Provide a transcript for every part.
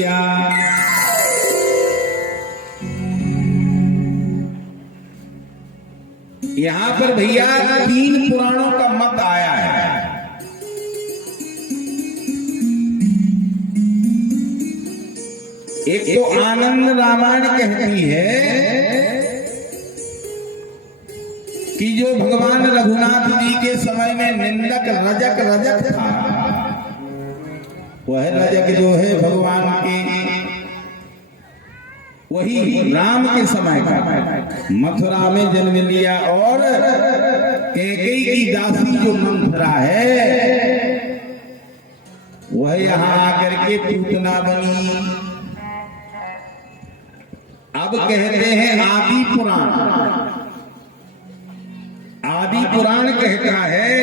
लिया। यहां पर भैया 3 पुराणों का मत आया है। एक तो आनंद रामायण कहती है कि जो भगवान रघुनाथ जी के समय में निंदक रजक था, वह रजक जो है भगवान के, वही राम के समय का मथुरा में जन्म लिया और कैकेयी की दासी जो मंथरा है वह यहां आकर के पूतना बनी। अब कहते हैं आदि पुराण कहता है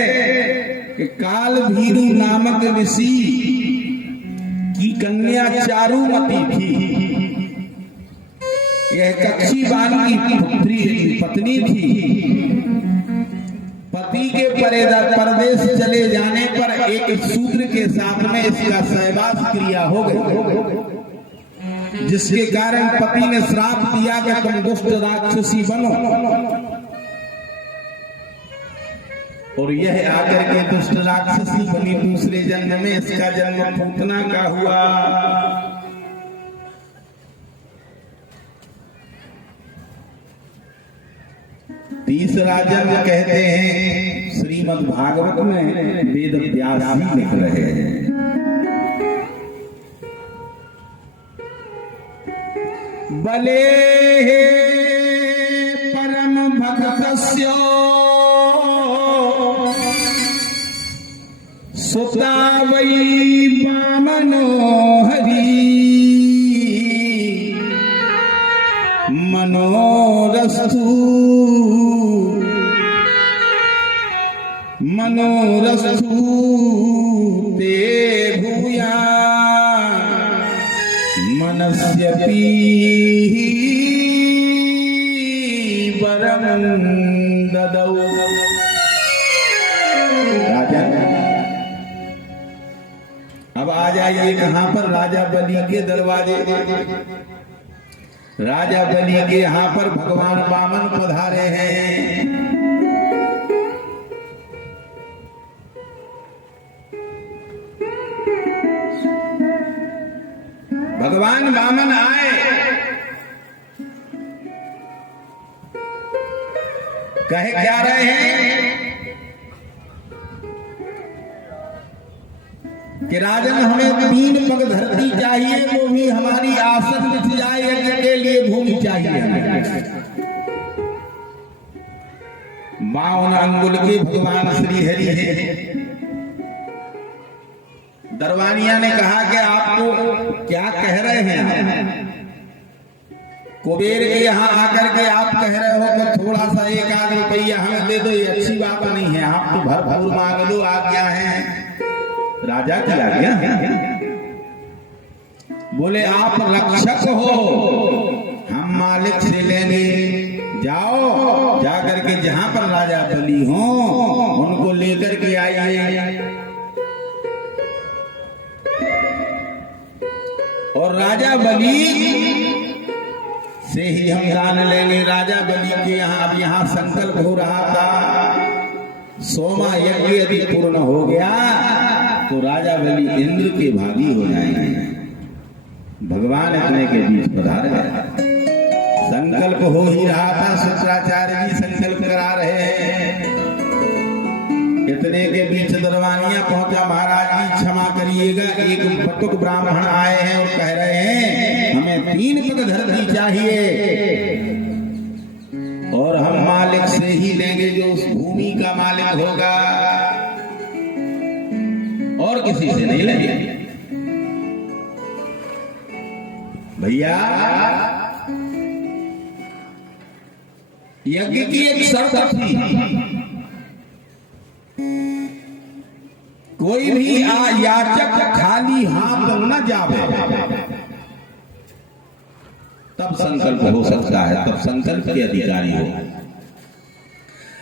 कि काल भीरु नामक ऋषि की कन्या चारुमती थी। यह कक्षी बान की पत्नी थी। पति के परदेश चले जाने पर एक सूत्र के साथ में इसका सहवास क्रिया हो गई, जिसके कारण पति ने श्राप दिया कि तुम दुष्ट राक्षसी बनो, और यह आकर के दुष्ट राक्षसी बनी दूसरे जन्म में। इसका जन्म पूतना का हुआ। तीसरा जन्म कहते हैं श्रीमद् भागवत में वेद व्यास जी लिख रहे हैं। बले परम भक्तस्य सुता वै वामनो हरि मनोरस्तु ते भूया मनस्यपि वरं ददौ। राजा अब आ जाइए कहां पर? राजा बलि के दरवाजे। राजा बलि के यहां पर भगवान वामन पधारे हैं। भगवान वामन आए, कहे क्या रहे हैं कि राजन हमें 3 पग धरती चाहिए, वो भी हमारी आसन मिट जाए, यज्ञ के लिए भूमि चाहिए। 52 अंगुल के भगवान श्री हरि है। दरबानिया ने कहा कि आपको क्या कह रहे हैं? कुबेर के यहाँ आकर के आप कह रहे हो कि थोड़ा सा 1-8 रुपया हमें दे दो, ये अच्छी बात नहीं है। आप तो भरपूर मांग लो, आज्ञा है, राजा की आज्ञा। बोले आप रक्षक हो, हम मालिक से लेंगे। जाओ, जाकर के जहां पर राजा बलि हो उनको लेकर के आइए। और राजा बलि से ही हम जान लेंगे। राजा बलि के यहाँ अब यहाँ संकल्प हो रहा था, सोमा यज्ञ यदि पूर्ण हो गया तो राजा बलि इंद्र के भागी हो जाएंगे। भगवान इतने के बीच पधार गए। संकल्प हो ही रहा था, शुक्राचार्य जी संकल्प करा रहे हैं। इतने के बीच दरबानिया पहुंचा। महाराज जी क्षमा करिएगा, एक बटुक ब्राह्मण आए हैं और कह रहे हैं हमें 3 पग धरती चाहिए और हम मालिक से ही लेंगे, जो उस भूमि का मालिक होगा, और किसी से नहीं लेंगे। भैया यज्ञ की एक शर्त थी, कोई भी याचक खाली हाथ न जावे, तब संकल्प हो सकता है, तब संकल्प के अधिकारी हो।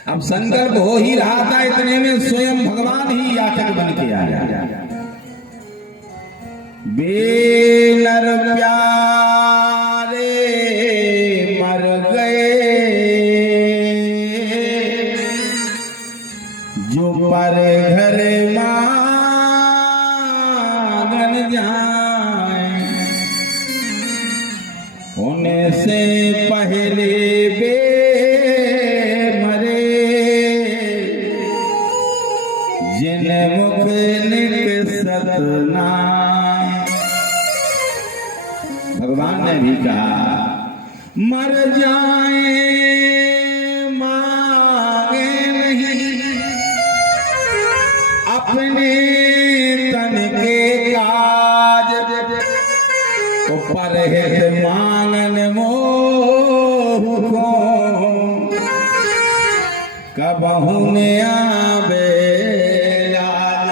अब संकल्प हो ही रहा था, इतने में स्वयं भगवान ही याचक बन के आया। बेल नर प्यारे मर गए, जो पर घर मांगन जाए, होने से पहले बे मरे, जिन मुख निकसत नाम। भगवान ने भी कहा मर जाए मांगे नहीं, अपने तन के काज, तो परहित मांगन मोह को, कबहु न आवे लाज।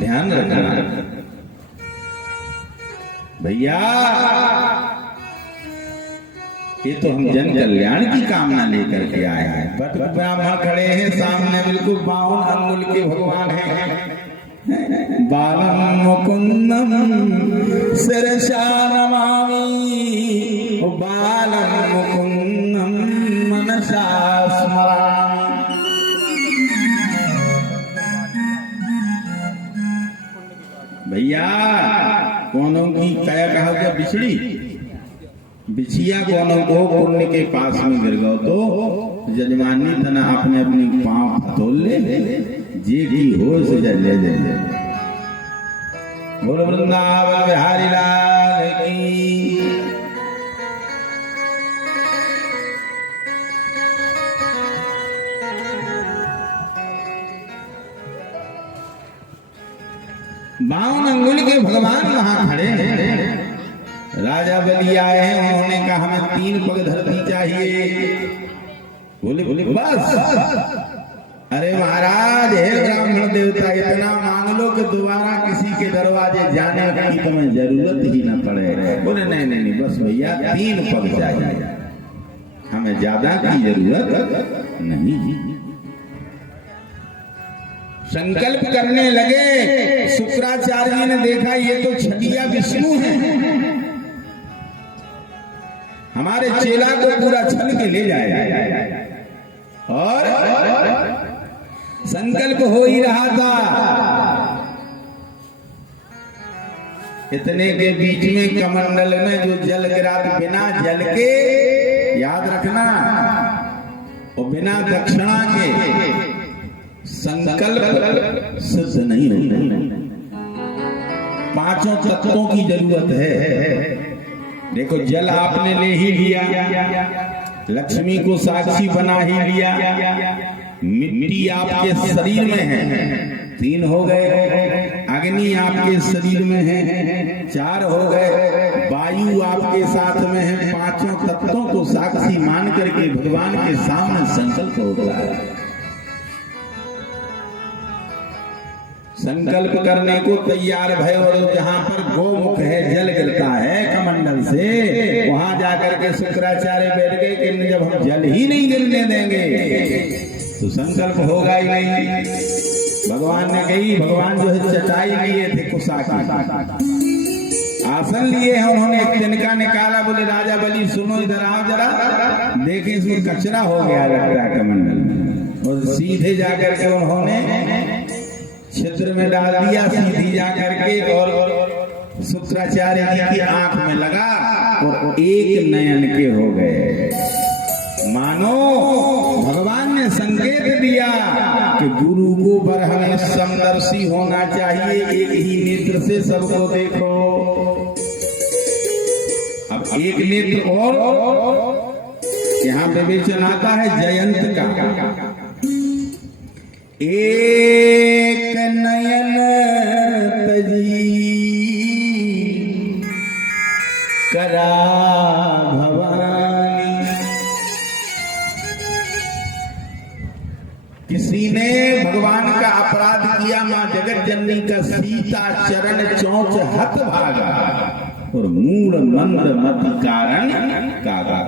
ध्यान रखना भैया, ये तो हम जन कल्याण की कामना लेकर के आए हैं। बट ब्राह्मण खड़े हैं सामने, बिल्कुल 52 अंगुल के भगवान हैं। बालम मुकुंदम शिरसा नमामि, बालम मुकुंदम मनसा स्मरामि। भैया कौनों की क्या कहा गया, बिछड़ी बिछिया कौनों को पुण्य के पास में गिर गो, तो जजमानी तना अपने अपने पांव फतोल ले, जे की हो से जल ले ले। बोल वृंदावन बिहारी लाल की। बावन अंगुल के भगवान वहां खड़े हैं। राजा बलि आए हैं, उन्होंने कहा हमें 3 पग धरती चाहिए। बोले बोले बस। अरे महाराज, हे ब्राह्मण देवता, इतना मांग लो कि दोबारा किसी के दरवाजे जाने की तुम्हें जरूरत ही न पड़े। बोले नहीं नहीं नहीं, बस भैया 3 पग चाहिए, हमें ज्यादा की जरूरत नहीं। संकल्प करने लगे। शुक्राचार्य ने देखा ये तो छठिया विष्णु हैं, हमारे चेला को पूरा छल के ले जाएगा। और संकल्प हो ही रहा था, इतने के बीच में कमंडल में जो जल गिरा, बिना जल के, याद रखना, और बिना दक्षिणा के संकल्प सिद्ध नहीं होता। 5 तत्वों की जरूरत है। देखो, जल आपने ले ही लिया, लक्ष्मी को साक्षी बना ही लिया, मिट्टी आपके शरीर में है, 3 हो गए, अग्नि आपके शरीर में है, 4 हो गए, वायु आपके साथ में है। 5 तत्वों को साक्षी मान करके भगवान के सामने संकल्प होता है। संकल्प करने को तैयार भय, और जहां पर गोमुख है, जल गिरता है कमंडल से, वहां जाकर के शुक्राचार्य बैठ गए कि जब हम जल ही नहीं गिरने देंगे तो संकल्प होगा ही नहीं। भगवान ने कही, भगवान जो है चटाई लिए थे, कुशा की आसन लिए हैं, उन्होंने एक तिनका निकाला। बोले राजा बलि सुनो, इधर आओ जरा, देखें इसमें कचरा हो गया लगता है कमंडल में। और सीधे जाकर के उन्होंने छिद्र में डाल दिया, सीधी जाकर के, और शुक्राचार्य जी की आंख में लगा और 1 नयन के हो गए। मानो भगवान ने संकेत दिया कि गुरु को बरहने समदर्शी होना चाहिए, एक ही नेत्र से सबको देखो। अब 1 नेत्र और यहाँ विवेचन आता है जयंत का। 1 नयन तजी करा भवानी। किसी ने भगवान का अपराध किया, मां जगत जननी का सीता चरण चौंच हत भागा, और मूल मंद मत कारण कागा।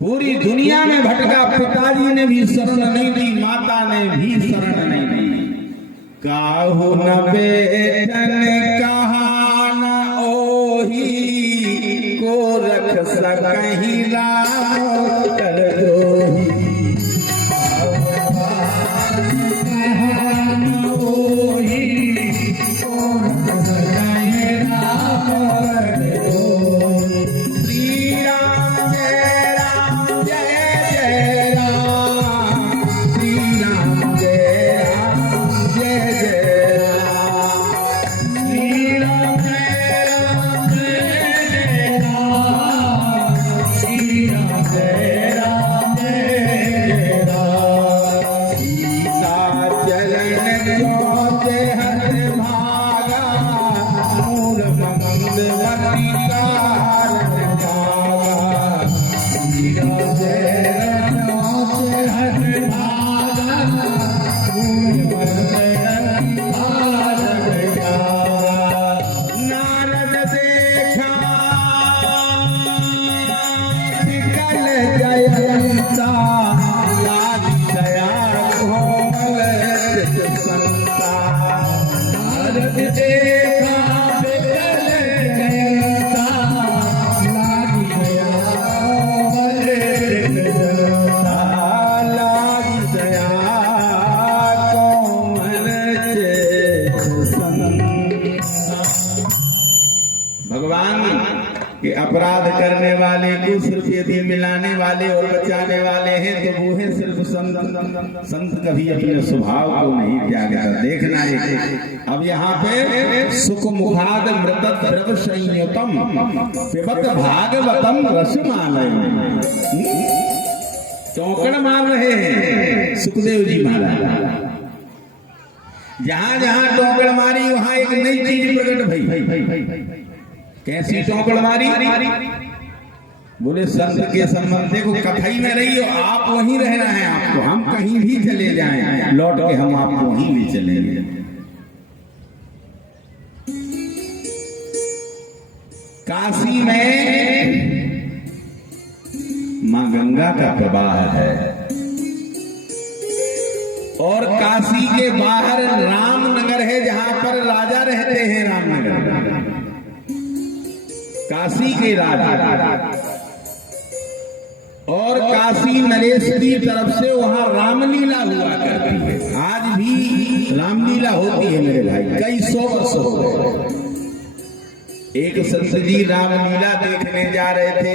पूरी दुनिया में भटका, पिताजी ने भी शरण नहीं दी, माता ने भी शरण नहीं दी, काहू न बेटन कहा न ओही को रख सकहीं राम कर दोही। कि अपराध करने वाले को सिर्फ यदि मिलाने वाले और बचाने वाले हैं तो वो है सिर्फ संत। संत कभी अपने स्वभाव को नहीं त्यागता। देखना है अब यहाँ पे सुख मुखाद मृत द्रव संयुतम पिबत भागवतम रसमालय चौकड़ मार रहे हैं सुखदेव जी महाराज। जहां जहां टोकड़ मारी वहां एक नई चीज प्रकट भई। कैसी टोकड़ मारी? बोले संत के संबंध देखो कथई में रही हो आप वहीं रहना है आपको, हम कहीं भी चले जाएं लौट के हम आपको वहीं भी चलेंगे। काशी में मां गंगा का प्रवाह है और काशी के बाहर रामनगर है जहां पर राजा रहते हैं। रामनगर काशी के राजा और काशी नरेश की तरफ से वहां रामलीला हुआ करती है। आज भी रामलीला होती है मेरे भाई, कई सौ वर्ष हो गए। एक संत जी रामलीला देखने जा रहे थे,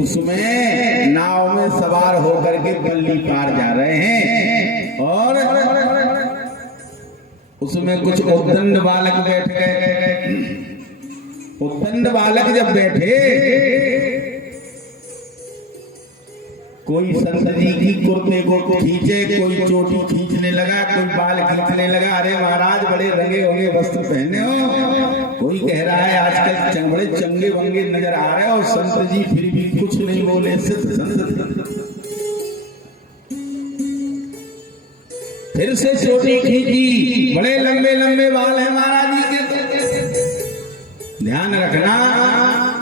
उसमें नाव में सवार होकर के पल्ली पार जा रहे हैं और उसमें कुछ उद्दंड बालक बैठ गए। उद्दंड बालक जब बैठे, कोई संत जी की कुर्ते को खींचे, कोई चोटी खींचने लगा, कोई बाल खींचने लगा। अरे महाराज बड़े रंगे होंगे वस्त्र पहने हो। कोई कह रहा है आजकल बड़े चंगे वंगे नजर आ रहे हो। संत जी फिर भी कुछ नहीं बोले। फिर से चोटी खींची, बड़े लंबे लंबे बाल है महाराज जी के। ध्यान रखना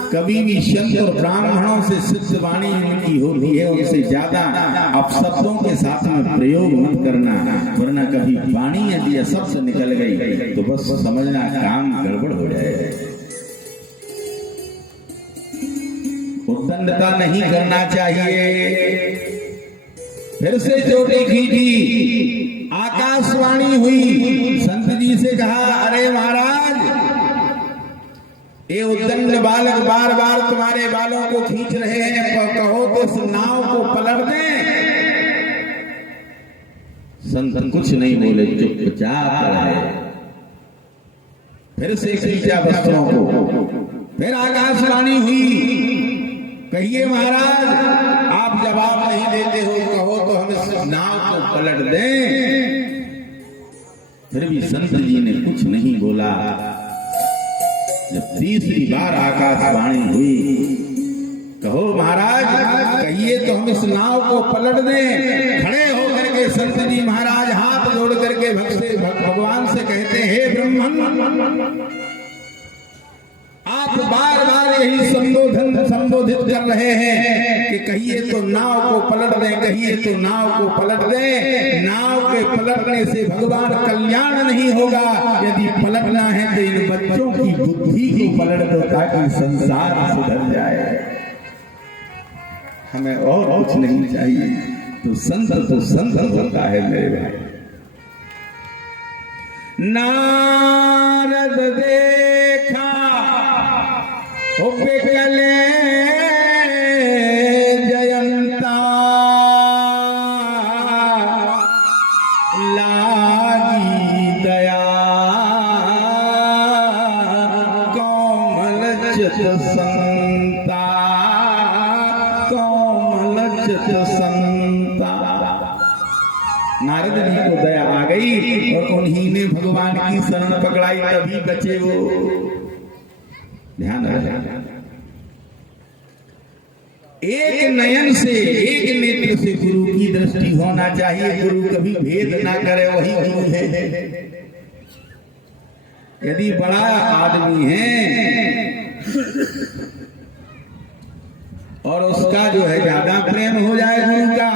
कभी भी संत और ब्राह्मणों से सिद्ध वाणी उनकी होती है, उनसे ज्यादा अपशब्दों के साथ में प्रयोग मत करना, वरना कभी वाणी यदि असब्द निकल गई तो बस समझना काम गड़बड़ हो जाए। उद्दंडता नहीं करना चाहिए। फिर से चोटी खींची, आकाशवाणी हुई। संत जी से कहा अरे महाराज ये उद्दंड बालक बार बार तुम्हारे बालों को खींच रहे हैं, कहो तो इस नाव को पलट दें। संत कुछ नहीं बोले, चुपचाप रहे। फिर से खींचा वस्त्रों को। फिर आकाशवाणी हुई, कहिए महाराज आप जवाब नहीं देते हो, कहो तो हम इस नाव को पलट दें। फिर भी संत जी ने कुछ नहीं बोला। जब तीसरी बार आकाशवाणी हुई, कहो महाराज कहिए तो हम इस नाव को पलट दें। खड़े होकर के संत जी महाराज हाथ जोड़ करके भगवान से कहते हे ब्रह्मन आप बार बार यही संबोधित कर रहे हैं कि कहिए तो नाव को पलट दें, कहिए तो नाव को पलट दें। नाव के पलटने से भगवान कल्याण नहीं होगा। यदि पलटना है तो इन बच्चों की बुद्धि को पलट दो ताकि संसार सुधर जाए। हमें और कुछ नहीं चाहिए। तो संत होता है मेरे भाई। नारद देखा बिकले जयंता, लागी दया कोमल चित संता, कोमल चित संता। नारद जी को दया आ गई और उन्हीं ने भगवान की शरण पकड़ाई, तभी बचे वो। ध्यान रखना, एक नयन से, एक नेत्र से गुरु की दृष्टि होना चाहिए। गुरु कभी भेद ना करे, वही गुरु है। यदि बड़ा आदमी है और उसका जो है ज्यादा प्रेम हो जाए गुरु का,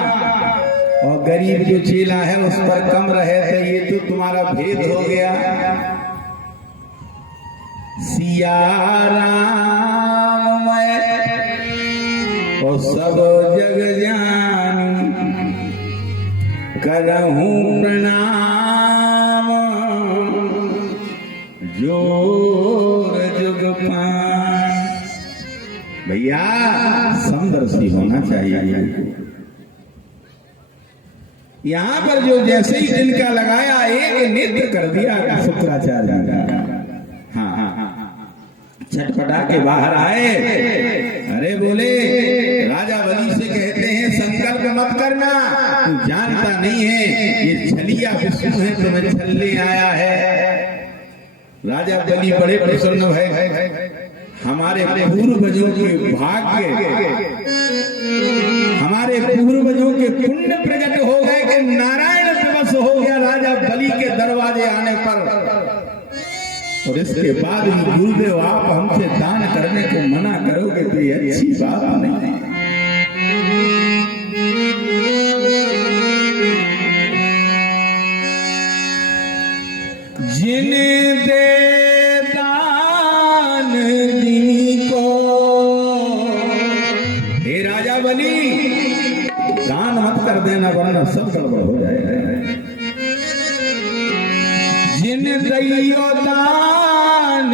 और गरीब जो चेला है उस पर कम रहे, तो ये तो तुम्हारा भेद हो गया। सिया राम और सब जग जान करहूं प्रणाम, जोर जुग पान। भैया समदर्शी होना चाहिए। यहाँ पर जो जैसे ही तिनका लगाया, एक नेत्र कर दिया शुक्राचार्य का। छटपटा के बाहर आए। अरे बोले, राजा बलि से कहते हैं संकल्प मत करना, तू जानता नहीं है ये छलिया विष्णु है, तुम्हें छलने आया है। राजा बलि बड़े प्रसन्न भय। हमारे पूर्वजों के भाग्य, हमारे पूर्वजों के पुण्य प्रकट हो गए कि नारायण दिवस हो गया राजा बलि के दरवाजे आने पर। और इसके बाद भी गुरुदेव आप हमसे दान करने को मना करोगे तो ये अच्छी बात नहीं। जिन्हें दे दान जिनको, हे राजा बलि दान मत कर देना वरना सब गड़बड़ हो जाएगा। जिन दैयो दान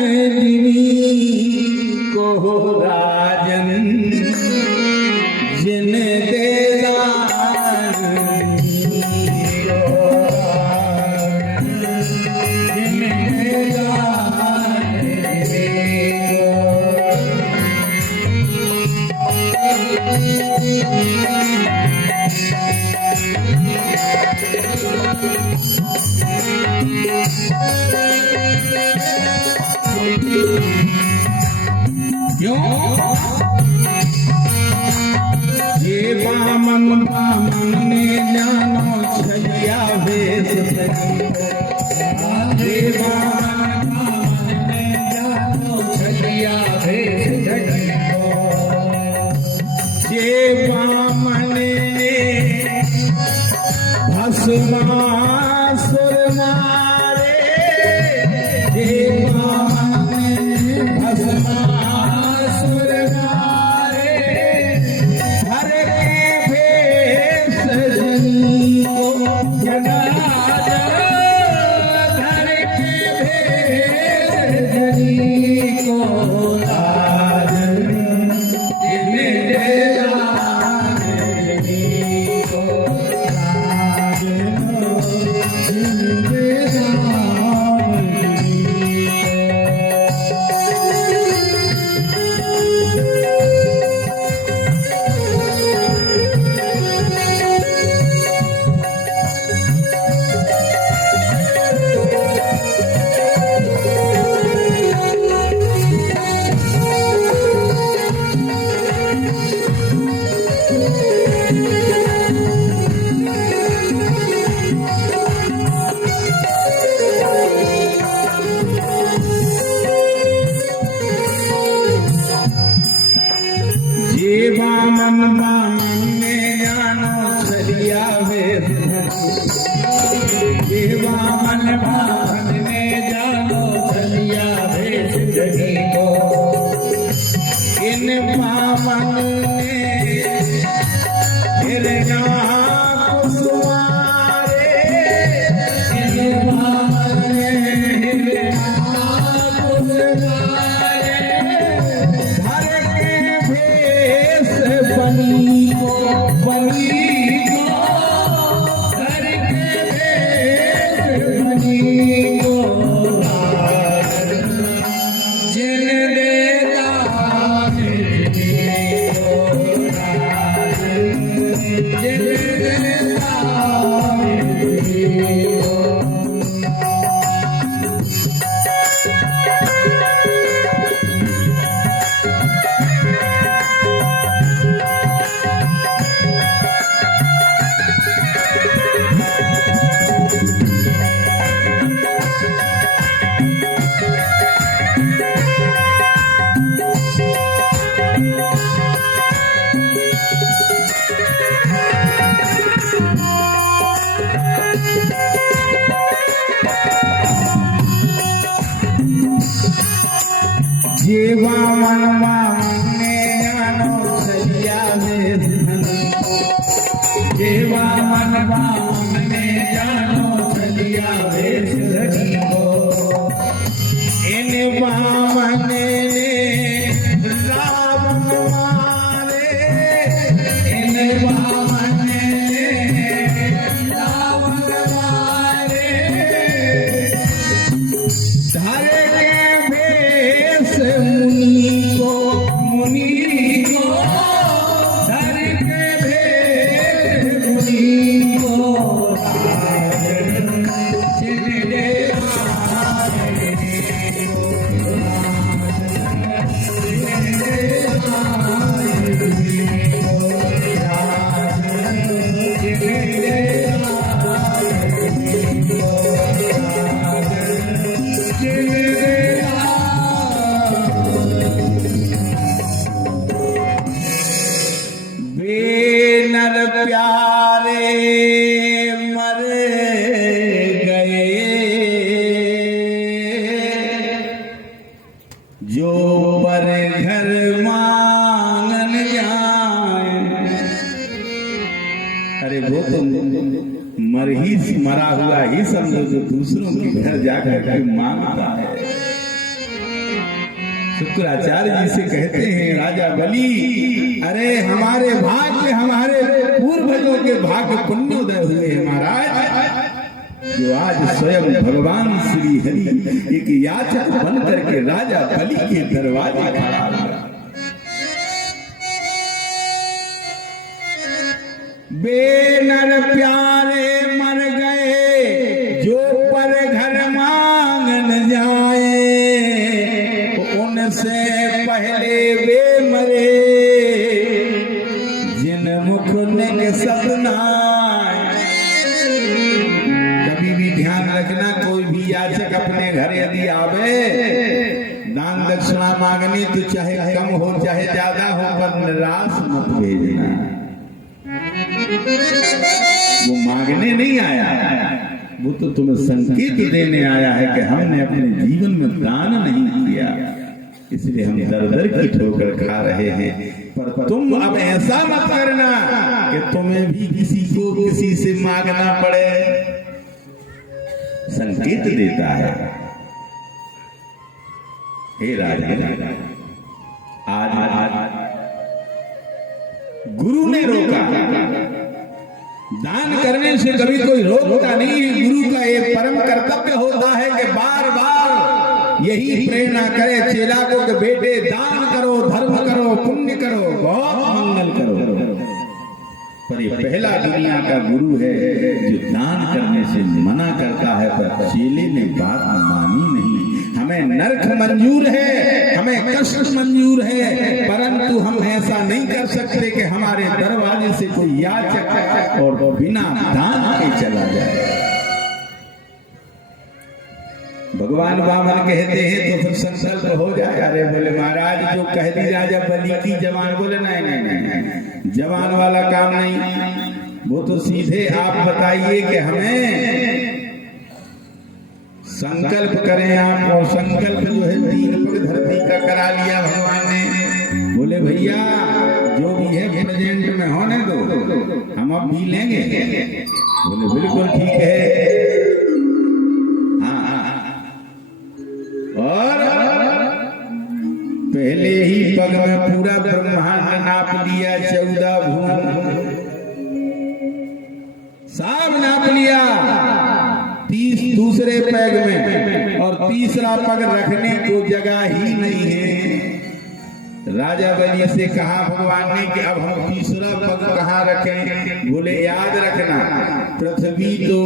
को राजन, जिन दे दान जिन दे दान क्यों? ये बामन ने जानो छलिया वेश सजी, ये बामन ने जानो छलिया वेश सजी, ये बामन ने भस्मासुर मारे, ये बामन ने भस्मासुर मारे, हर के भेष सजनी को जनाज, हर के भेष सजनी को राजन, देवा मन भावन में जानो चलिया भेष जगी को इन पावन ने फिर ना कुसुमारे इन पावन ने फिर ना कुसुमारे धर के भेष बनी को जेवा मनवा ने जानो चलिया भेष जेवा मनवा ने जानो चलिया भेष धनी को इन बामन ने रावण मारे इन बामन ने रावण मारे धारे मुनि को धर के भेष मुनि को प्यारे मर गए जो पर घर मांगन जाए। अरे वो तो मरा हुआ ही समझो जो दूसरों के घर जाकर के मांगता है। शुक्राचार्य जी से कहते हैं राजा बलि, अरे हमारे भाग्य हमारे पूर्वजों के भाग्य पुण्योदय हुए महाराज, जो आज स्वयं भगवान श्री हरि एक याचक बन करके राजा बलि के दरवाजे खड़ा हुआ। बेनर प्यारे मर गए जो पर घर मांगन जाए, उनसे पहले वे मरे जिन मुख ने सपनाए। कभी भी ध्यान रखना, कोई भी याचक अपने घर यदि आवे दान दक्षिणा मांगने तो चाहे कम हो चाहे ज्यादा हो, पर निराश मत भेजना। वो मांगने नहीं आया, वो तो तुम्हें संकेत देने आया है कि हमने अपने जीवन में दान नहीं किया, इसलिए हम दर दर की ठोकर खा रहे हैं। पर तुम अब ऐसा मत करना कि तुम्हें भी किसी को किसी से मांगना पड़े। संकेत देता है, हे राजा, आज गुरु ने रोका, दान करने से कभी कोई रोकता नहीं। गुरु का ये परम कर्तव्य होता है कि बार बार यही प्रेरणा करे चेला को कि बेटे दान करो, धर्म करो, पुण्य करो, बहुत मंगल करो। पर ये पहला दुनिया का गुरु है जो दान करने से मना करता है, पर चेले ने बात मानी नहीं। हमें नरक मंजूर है, हमें कष्ट मंजूर है, परंतु हम ऐसा नहीं कर सकते कि हमारे दरवाजे से कोई याचक और बिना दान के चला जाए। भगवान वामन कहते हैं तो फिर संकल्प हो जाए। अरे बोले महाराज जो कह दी राजा बलि की जवान, बोले नहीं नहीं नहीं, जवान वाला काम नहीं, वो तो सीधे आप बताइए कि हमें संकल्प करें आप, और संकल्प जो है 3 पग धरती का करा लिया भगवान ने। बोले भैया जो भी है प्रेजेंट में होने दो, हम अब भी लेंगे। बोले बिल्कुल ठीक है। और पहले ही पग में पूरा ब्रह्मांड नाप लिया, 14 भुवन सब नाप लिया। 30 दूसरे पैग में, और तीसरा पग रखने को जगह ही नहीं है। राजा बलि से कहा भगवान ने कि अब हम तीसरा पग कहाँ रखें? बोले याद रखना, पृथ्वी तो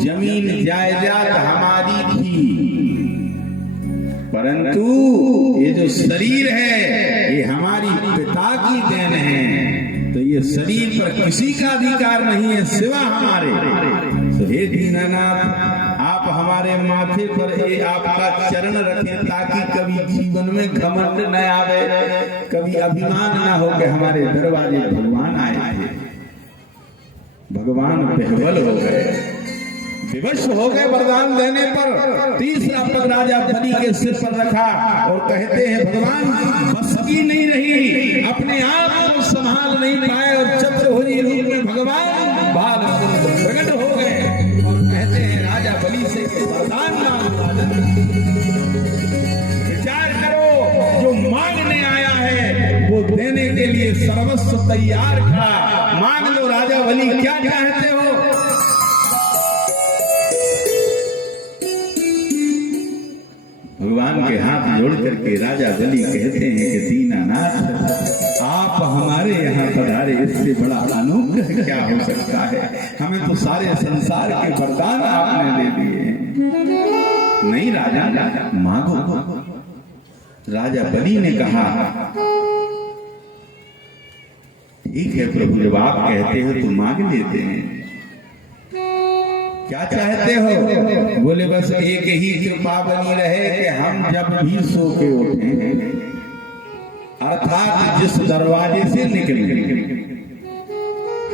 जमीन जायदाद हमारी थी, परंतु ये जो शरीर है ये हमारी पिता की देन है, तो ये शरीर पर किसी का अधिकार नहीं है सिवा हमारे। तो हे दीनानाथ, आप हमारे माथे पर ये आपका चरण रखें, ताकि कभी जीवन में घमंड न आवे, कभी अभिमान न हो कि हमारे दरवाजे भगवान आए थे। भगवान बेहबल हो गए, विवश हो गए वरदान देने पर। तीसरा पग राजा बलि के सिर पर रखा और कहते हैं भगवान बस की नहीं रही, अपने आप को संभाल नहीं पाए और चतुर्भुजी रूप में भगवान बाहर प्रकट हो गए और कहते हैं राजा बलि से वरदान मांगो। विचार करो, जो मांगने आया है वो देने के लिए सर्वस्व तैयार खड़ा। मांग लो राजा बलि, क्या चाहते हो? भगवान के हाथ जोड़ करके राजा बलि कहते हैं कि दीनानाथ, आप हमारे यहाँ पधारे, इससे बड़ा अनुग्रह क्या हो सकता है? हमें तो सारे संसार के वरदान आपने दे दिए। नहीं राजा, मांगो। राजा बलि ने कहा ठीक है प्रभु, जब आप कहते हो तो मांग लेते हैं। क्या चाहते हो? बोले बस एक ही कृपा बनी रहे कि हम जब भी सो के उठे, अर्थात जिस दरवाजे से निकले,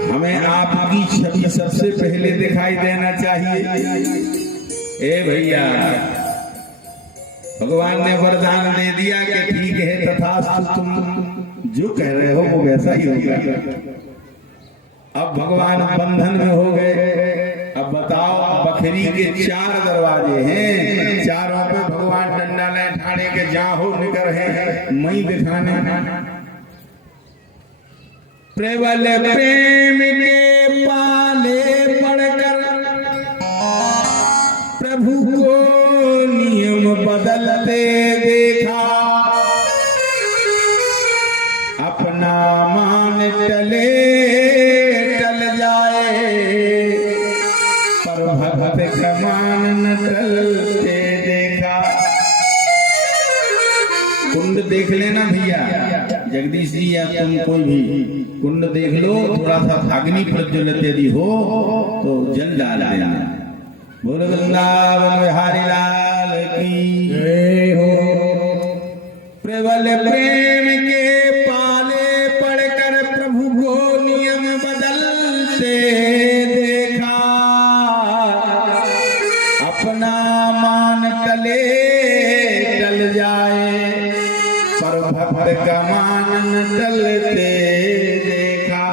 हमें आपकी छवि सबसे पहले दिखाई देना चाहिए। ए भैया, भगवान ने वरदान दे दिया कि ठीक है तथास्तु, तुम जो कह रहे हो वो वैसा ही होगा। अब भगवान बंधन में हो गए। अब बताओ, बखरी के 4 दरवाजे हैं, चारों पे भगवान डंडा ले ठाणे के जहाँ हो निकर है मई दिखाने। प्रबल प्रेम के पाले पड़कर प्रभु को नियम बदलते देखा, अपना मान टले भक्त का मान न टलते देखा। कुंड देख लेना भैया, जगदीश जी या तुम कोई भी कुंड देख लो, थोड़ा सा अग्नि प्रज्वलित यदि हो तो जल डाल देना। बोल वृंदावन बिहारी लाल की जय हो। प्रबल प्रेम के पाले पड़कर प्रभु को नियम बदलते देखा, अपना मान टले टल जाए, पर भक्त का मान न टलते देखा।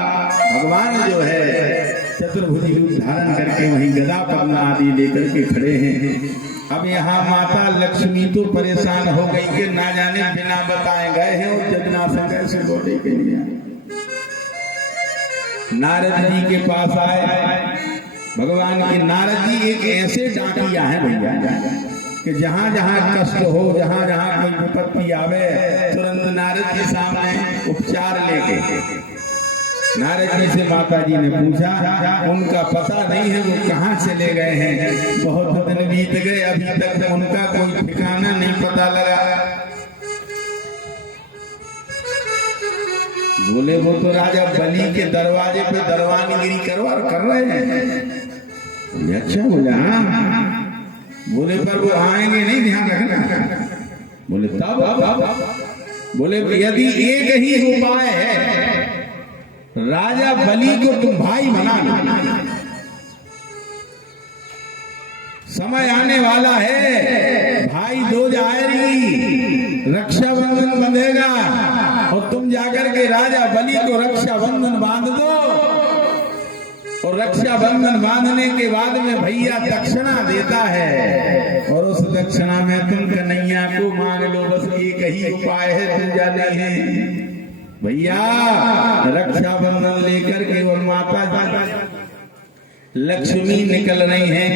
भगवान जो है चतुर्भुज रूप धारण करके वहीं गदा पद्म आदि लेकर के खड़े हैं। अब यहाँ माता लक्ष्मी तो परेशान हो गई कि ना जाने बिना बताए गए हैं और जगन्नाथ कैसे बोले के लिए। नारद जी के पास आए भगवान की। नारद जी एक ऐसे डाकिया है भैया कि जहाँ जहाँ कष्ट हो, जहाँ जहाँ कोई विपत्ति आवे, तुरंत नारद जी सामने उपचार लेके। नारद जी से माता जी ने पूछा, उनका पता नहीं है वो कहाँ चले गए हैं, बहुत दिन बीत गए, अभी तक उनका कोई ठिकाना नहीं पता लगा। बोले वो तो राजा बलि के दरवाजे पे दरबानगिरी कर रहे हैं। अच्छा बोले हाँ। बोले पर वो आएंगे नहीं, ध्यान रखना। बोले तब बोले यदि एक ही उपाय है, राजा बलि को तुम भाई बना लो, समय आने वाला है, भाई दूज आएगी, रक्षाबंधन बंधेगा और तुम जाकर के राजा बलि को रक्षाबंधन बांध दो। और रक्षाबंधन बांधने के बाद में भैया दक्षिणा देता है और उस दक्षिणा में तुम कन्हैया को मांग लो। बस एक ही उपाय है, दूजा नहीं है भैया। रक्षाबंधन लेकर के और माता लक्ष्मी निकल रही हैं,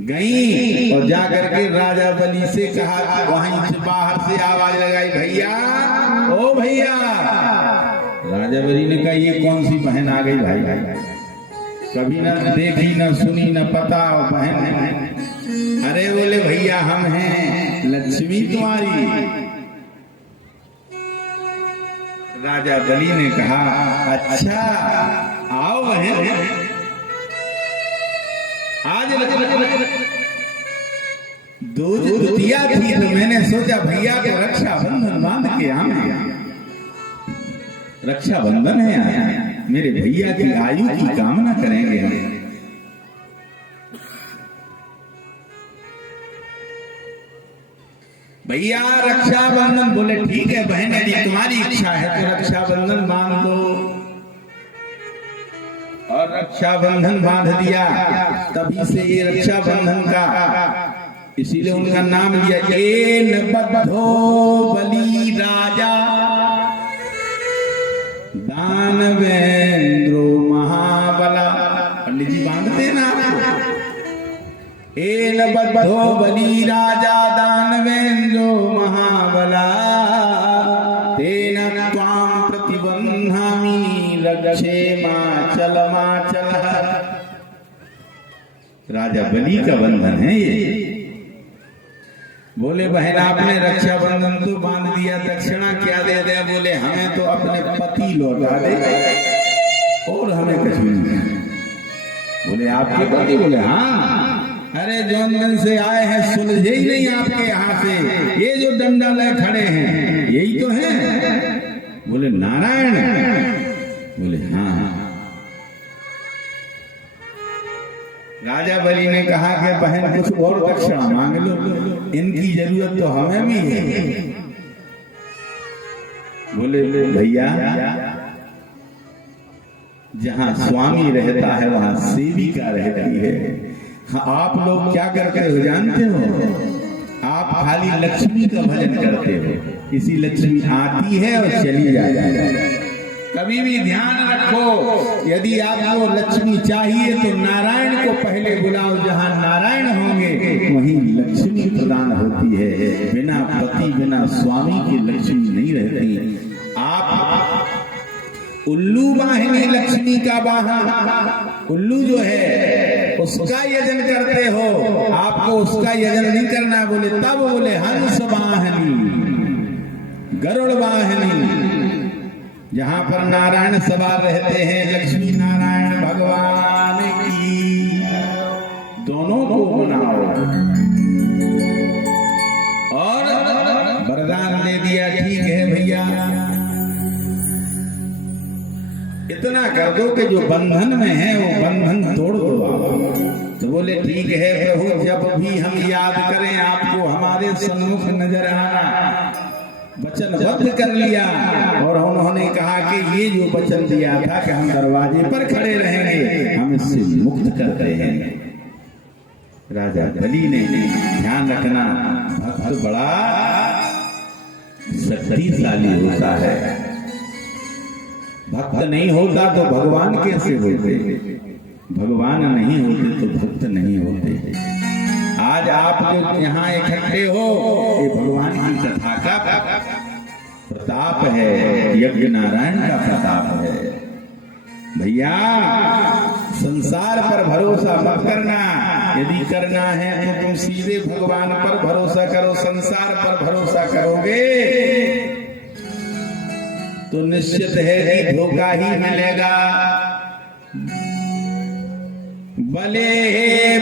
गई और जाकर के राजा बलि से कहा, वहीं से बाहर से आवाज लगाई, भैया ओ भैया। राजा बलि ने कहा, ये कौन सी बहन आ गई भाई? कभी न देखी न सुनी न पता बहन। अरे बोले भैया हम हैं लक्ष्मी तुम्हारी। राजा बलि ने कहा, अच्छा आओ बहन। आज दूज द्वितीया थी तो मैंने सोचा भैया को रक्षाबंधन बांध के आऊं। रक्षाबंधन है आया, मेरे भैया की आयु की कामना करेंगे हम। भैया रक्षाबंधन, बोले ठीक है बहन, यदि तुम्हारी इच्छा है तो रक्षाबंधन बांध दो। और रक्षाबंधन बांध दिया। तभी से ये रक्षाबंधन का, इसीलिए उनका नाम लिया, एन बद्धो बलि राजा दानवेंद्रो महाबला। पंडित जी बांधते ना, एन बद्धो बलि राजा दानवेंद्रो महाबला तेन त्वां प्रतिबंधामि लक्ष्ये माचल माचल। राजा बलि का बंधन है ये। बोले बहन आपने रक्षाबंधन तो बांध दिया, दक्षिणा क्या दे दे? बोले हमें तो अपने पति लौटा दे और हमें कुछ नहीं। बोले आपके पति? बोले हाँ। अरे जौन दिन से आए हैं सुलझे ही नहीं आपके यहाँ से, ये जो डंडा ले खड़े हैं यही तो हैं। बोले नारायण? बोले हाँ। राजा बलि ने कहा कि बहन कुछ और दक्षिणा मांग लो, इनकी जरूरत तो हमें भी है। बोले भैया जहाँ स्वामी रहता है वहाँ सेविका रहती है। हाँ, आप लोग क्या करते हो जानते हो? आप खाली लक्ष्मी का भजन करते हो। इसी लक्ष्मी आती है और चली जाती है। कभी भी ध्यान रखो, यदि आपको लक्ष्मी चाहिए तो नारायण को पहले बुलाओ। जहाँ नारायण होंगे वहीं लक्ष्मी प्रदान होती है। बिना पति बिना स्वामी की लक्ष्मी नहीं रहती। आप उल्लू वाहिनी लक्ष्मी का वाहन, उल्लू जो है उसका यजन करते हो, आपको उसका यजन नहीं करना। बोले तब? बोले हंस वाहिनी, गरुड़ वाहिनी, जहां पर नारायण सवार रहते हैं, लक्ष्मी नारायण भगवान की, दोनों को मनाओ। और वरदान दे दिया, ठीक है भैया इतना कर दो कि जो बंधन में है वो बंधन तोड़ दो। तो बोले ठीक है प्रभु, जब भी हम याद करें आपको हमारे सन्मुख नजर आना। वचनबद्ध कर लिया और उन्होंने कहा कि ये जो वचन दिया था कि हम दरवाजे पर खड़े रहेंगे, हम इससे मुक्त करते हैं। राजा बलि ने ध्यान रखना, भक्त बड़ा शक्तिशाली होता है। भक्त नहीं होता तो भगवान कैसे होते? भगवान नहीं होते तो भक्त नहीं होते। आज आप जो यहाँ इकट्ठे हो, ये भगवान की कथा का प्रताप है, यज्ञ नारायण का प्रताप है। भैया संसार पर भरोसा मत करना, यदि करना है तो तुम सीधे भगवान पर भरोसा करो। संसार पर भरोसा करोगे तो निश्चित है कि धोखा ही मिलेगा। बले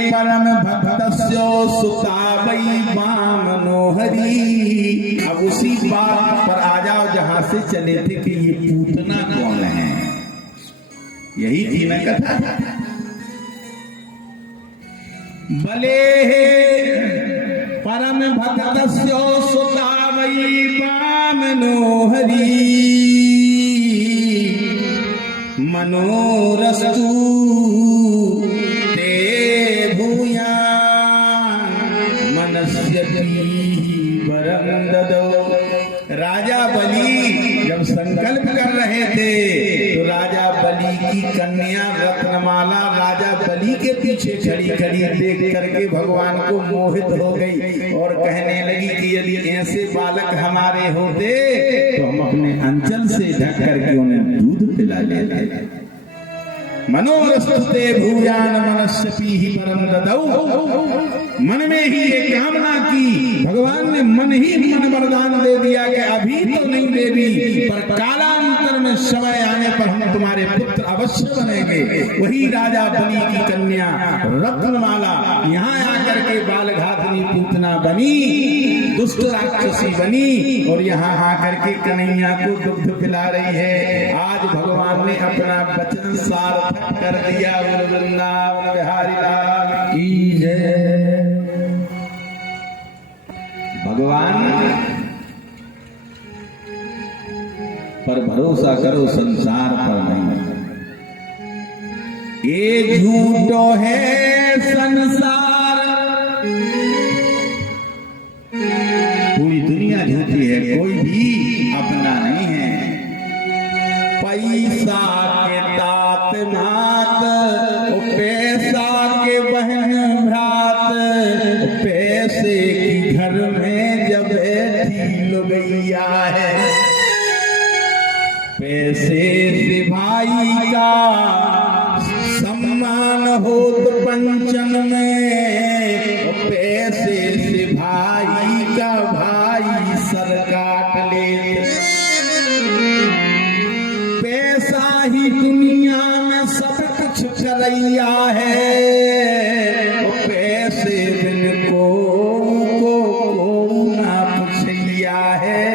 परम भक्तस्यो सुतावई वामनो हरि। अब उसी बात पर आ जाओ जहां से चले थे कि ये पूतना कौन है। यही थी ना कथा। बले परम भक्तस्यो सुता वै वामनो हरि मनोरस्तु ते भूयान मनस्यति वरम ददौ। राजा बलि जब संकल्प कर रहे थे तो राजा बलि की कन्या रत्नमाला राजा बलि के पीछे खड़ी खड़ी देख करके भगवान को मोहित हो गई और कहने लगी कि यदि ऐसे बालक हमारे होते तो हम अपने अंचल से ढक करके उन्हें दूध पिला लेते। मनोरस्तुते भूयान मनस्य पीहि परम ददौ। मन में ही ये कामना की, भगवान ने मन ही मन वरदान दे दिया कि अभी तो नहीं देवी, पर कालांतर में समय आने पर हम तुम्हारे पुत्र अवश्य बनेंगे। वही राजा बलि की कन्या रत्नमाला यहाँ आकर के बालघातनी पूतना बनी, दुष्ट राक्षसी बनी और यहाँ आकर के कन्हैया को दुग्ध पिला रही है। आज भगवान ने अपना वचन सार्थक कर दिया। वृंदावन बिहारी लाल की जय। भगवान पर भरोसा करो, संसार पर नहीं। ये झूठो है संसार, पूरी दुनिया झूठी है, कोई भी अपना नहीं है। पैसा के तात नात, पैसा के बहन भ्रात, पैसे की घर में जब बैठी लुगैया है। पैसे से भाई का सम्मान होत पंचन में, पैसे से भाई का भाई सर काट लेते। पैसा ही दुनिया में सब कुछ करैया है, पैसे बिन को ना पुछैया है,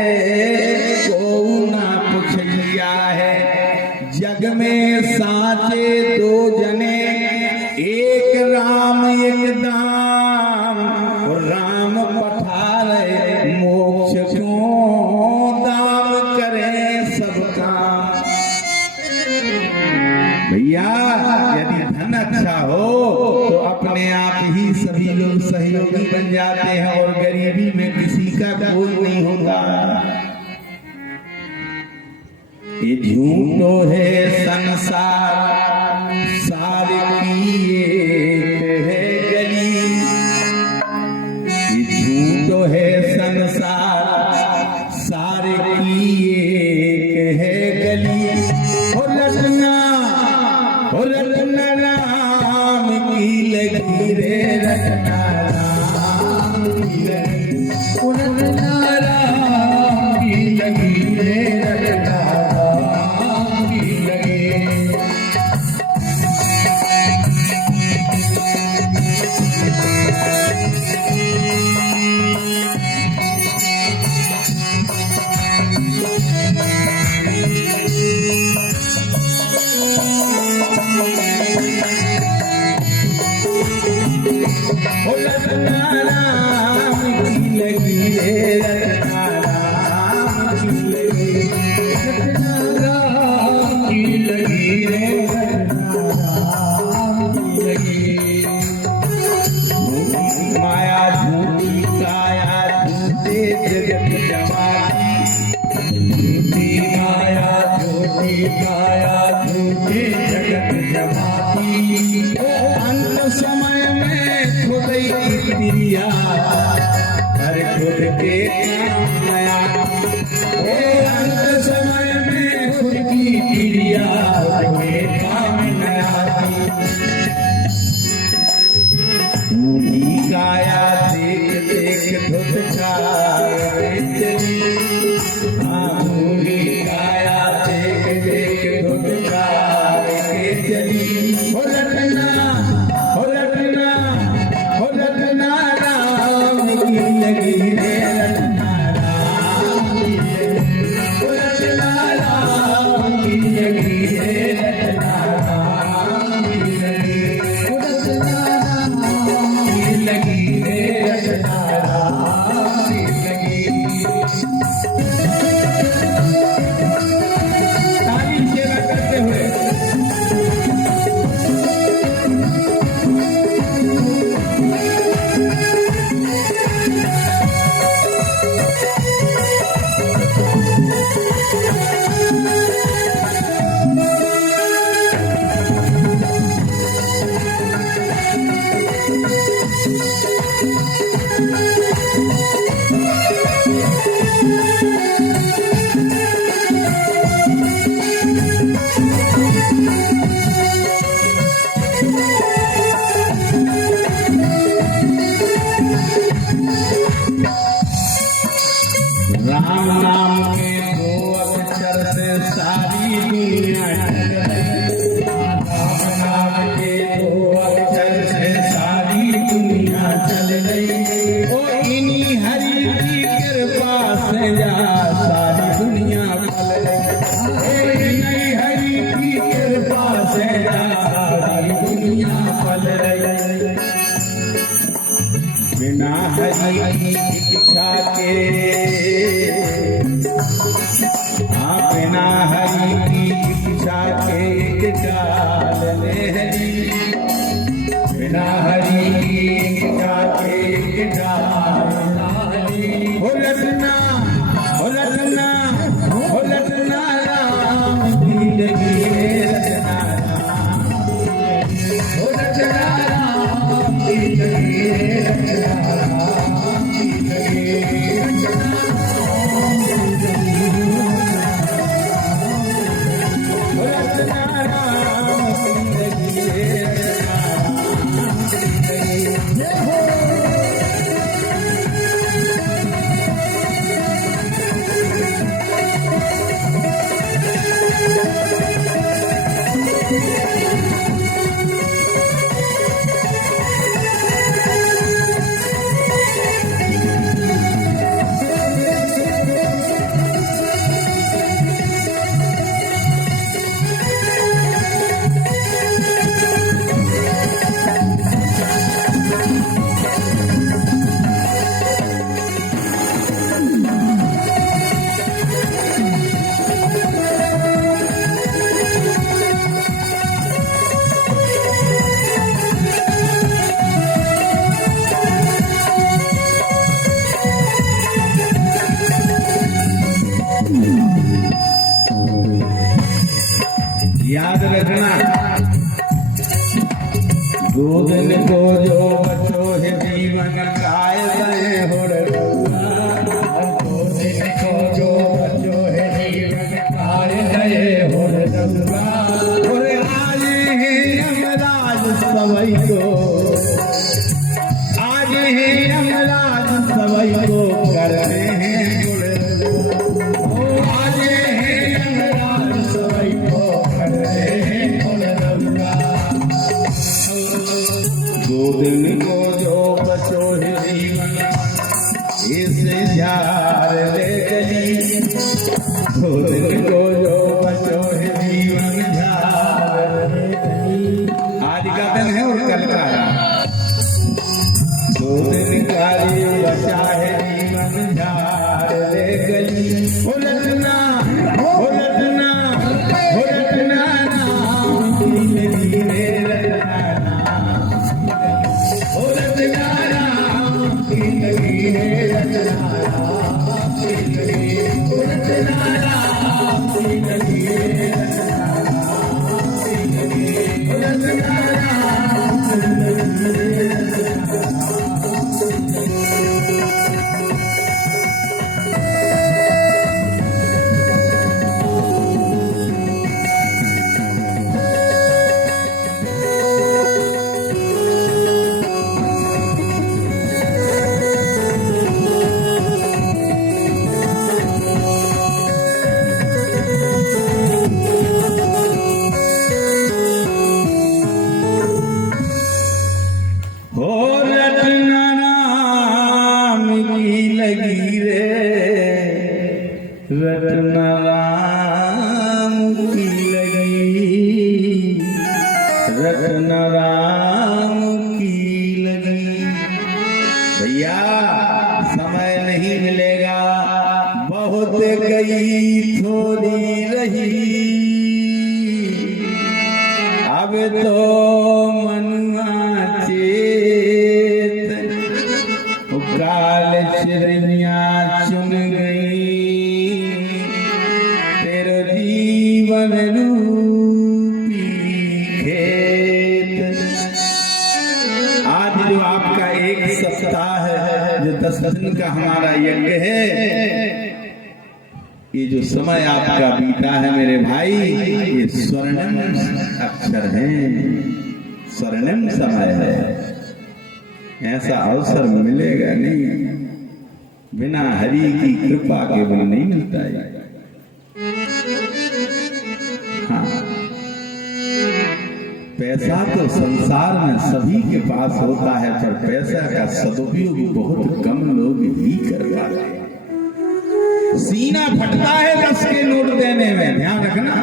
को ना पुछैया है। जग में साचे दो जने, एक राम एक दाम, राम पठारे मोक्ष को दाम करे सब काम। भैया यदि धन अच्छा हो तो अपने आप ही सभी लोग सहयोगी बन जाते हैं और गरीबी में किसी का कोई नहीं होगा। ये झूठो है संसार, सार की एक है गली। ये झूठो है संसार, सार की एक है गली। रटना राम की लगी रे, रटना राम की लगी, रटना राम की लगी रे, रटना राम की लगी। रटना राम की लगी रे, रटना राम की लगी, रटना राम की लगी रे, रटना राम की लगी। माया झूठी काया झूठे जगत जमाती, झूठी माया झूठी काया झूठे जगत जमाती। अंत समय में खुद ही की इच्छा के, हाँ बिना हरि की इच्छा के एक चाल नहीं, बिना हरि की इच्छा के एक चाल नहीं। हो रटना हो रटना हो रटना राम की लगी है, रटना हो रटना राम की लगी है, रटना राम की लगी है, रटना हो रटना राम की लगी है, रटना याद रखना, दो दिन को जो बचो है जीवन काय गए हो रघुआ, दो दिन को जो बचो है जीवन काय गए हो रघुआ। और आज है यमराज सवई को, आज है यमराज सवई को करने हैं गुण, आज है यमराज सवई को दो दिन को जो बचो है जीवन इसे झार ले गली, दो दिन को जो बचो है जीवन झार ले गली। आज का दिन है और कल का है, दो दिन का जो बचा है जीवन झार ले गली। उलटना उलटना उलटना नाम धीरे धीरे रटना, रटना राम की लगी है, रटना राम की लगी है, रटना राम की लगी है, रटना राम की लगी है, रटना राम की लगी है, रटना राम की लगी है। रटना राम की लगी, रटना राम की लगी। भैया समय नहीं मिलेगा, बहुत गई थोड़ी रही, अब तो मनुआ चेत, काल चिड़िया चुन गई, तेरे जीवन रूपी खेत। आज जो आपका एक सप्ताह है, जो 10 दिन का हमारा यज्ञ है, ये जो समय आपका बीता है मेरे भाई, ये स्वर्णिम अक्षर है, स्वर्णिम समय है। ऐसा अवसर मिलेगा नहीं, बिना हरि की कृपा केवल नहीं मिलता है। हाँ, पैसा तो संसार में सभी के पास होता है, पर पैसा का सदुपयोग बहुत कम लोग ही कर पाते हैं। सीना फटता है 10 के नोट देने में, ध्यान रखना।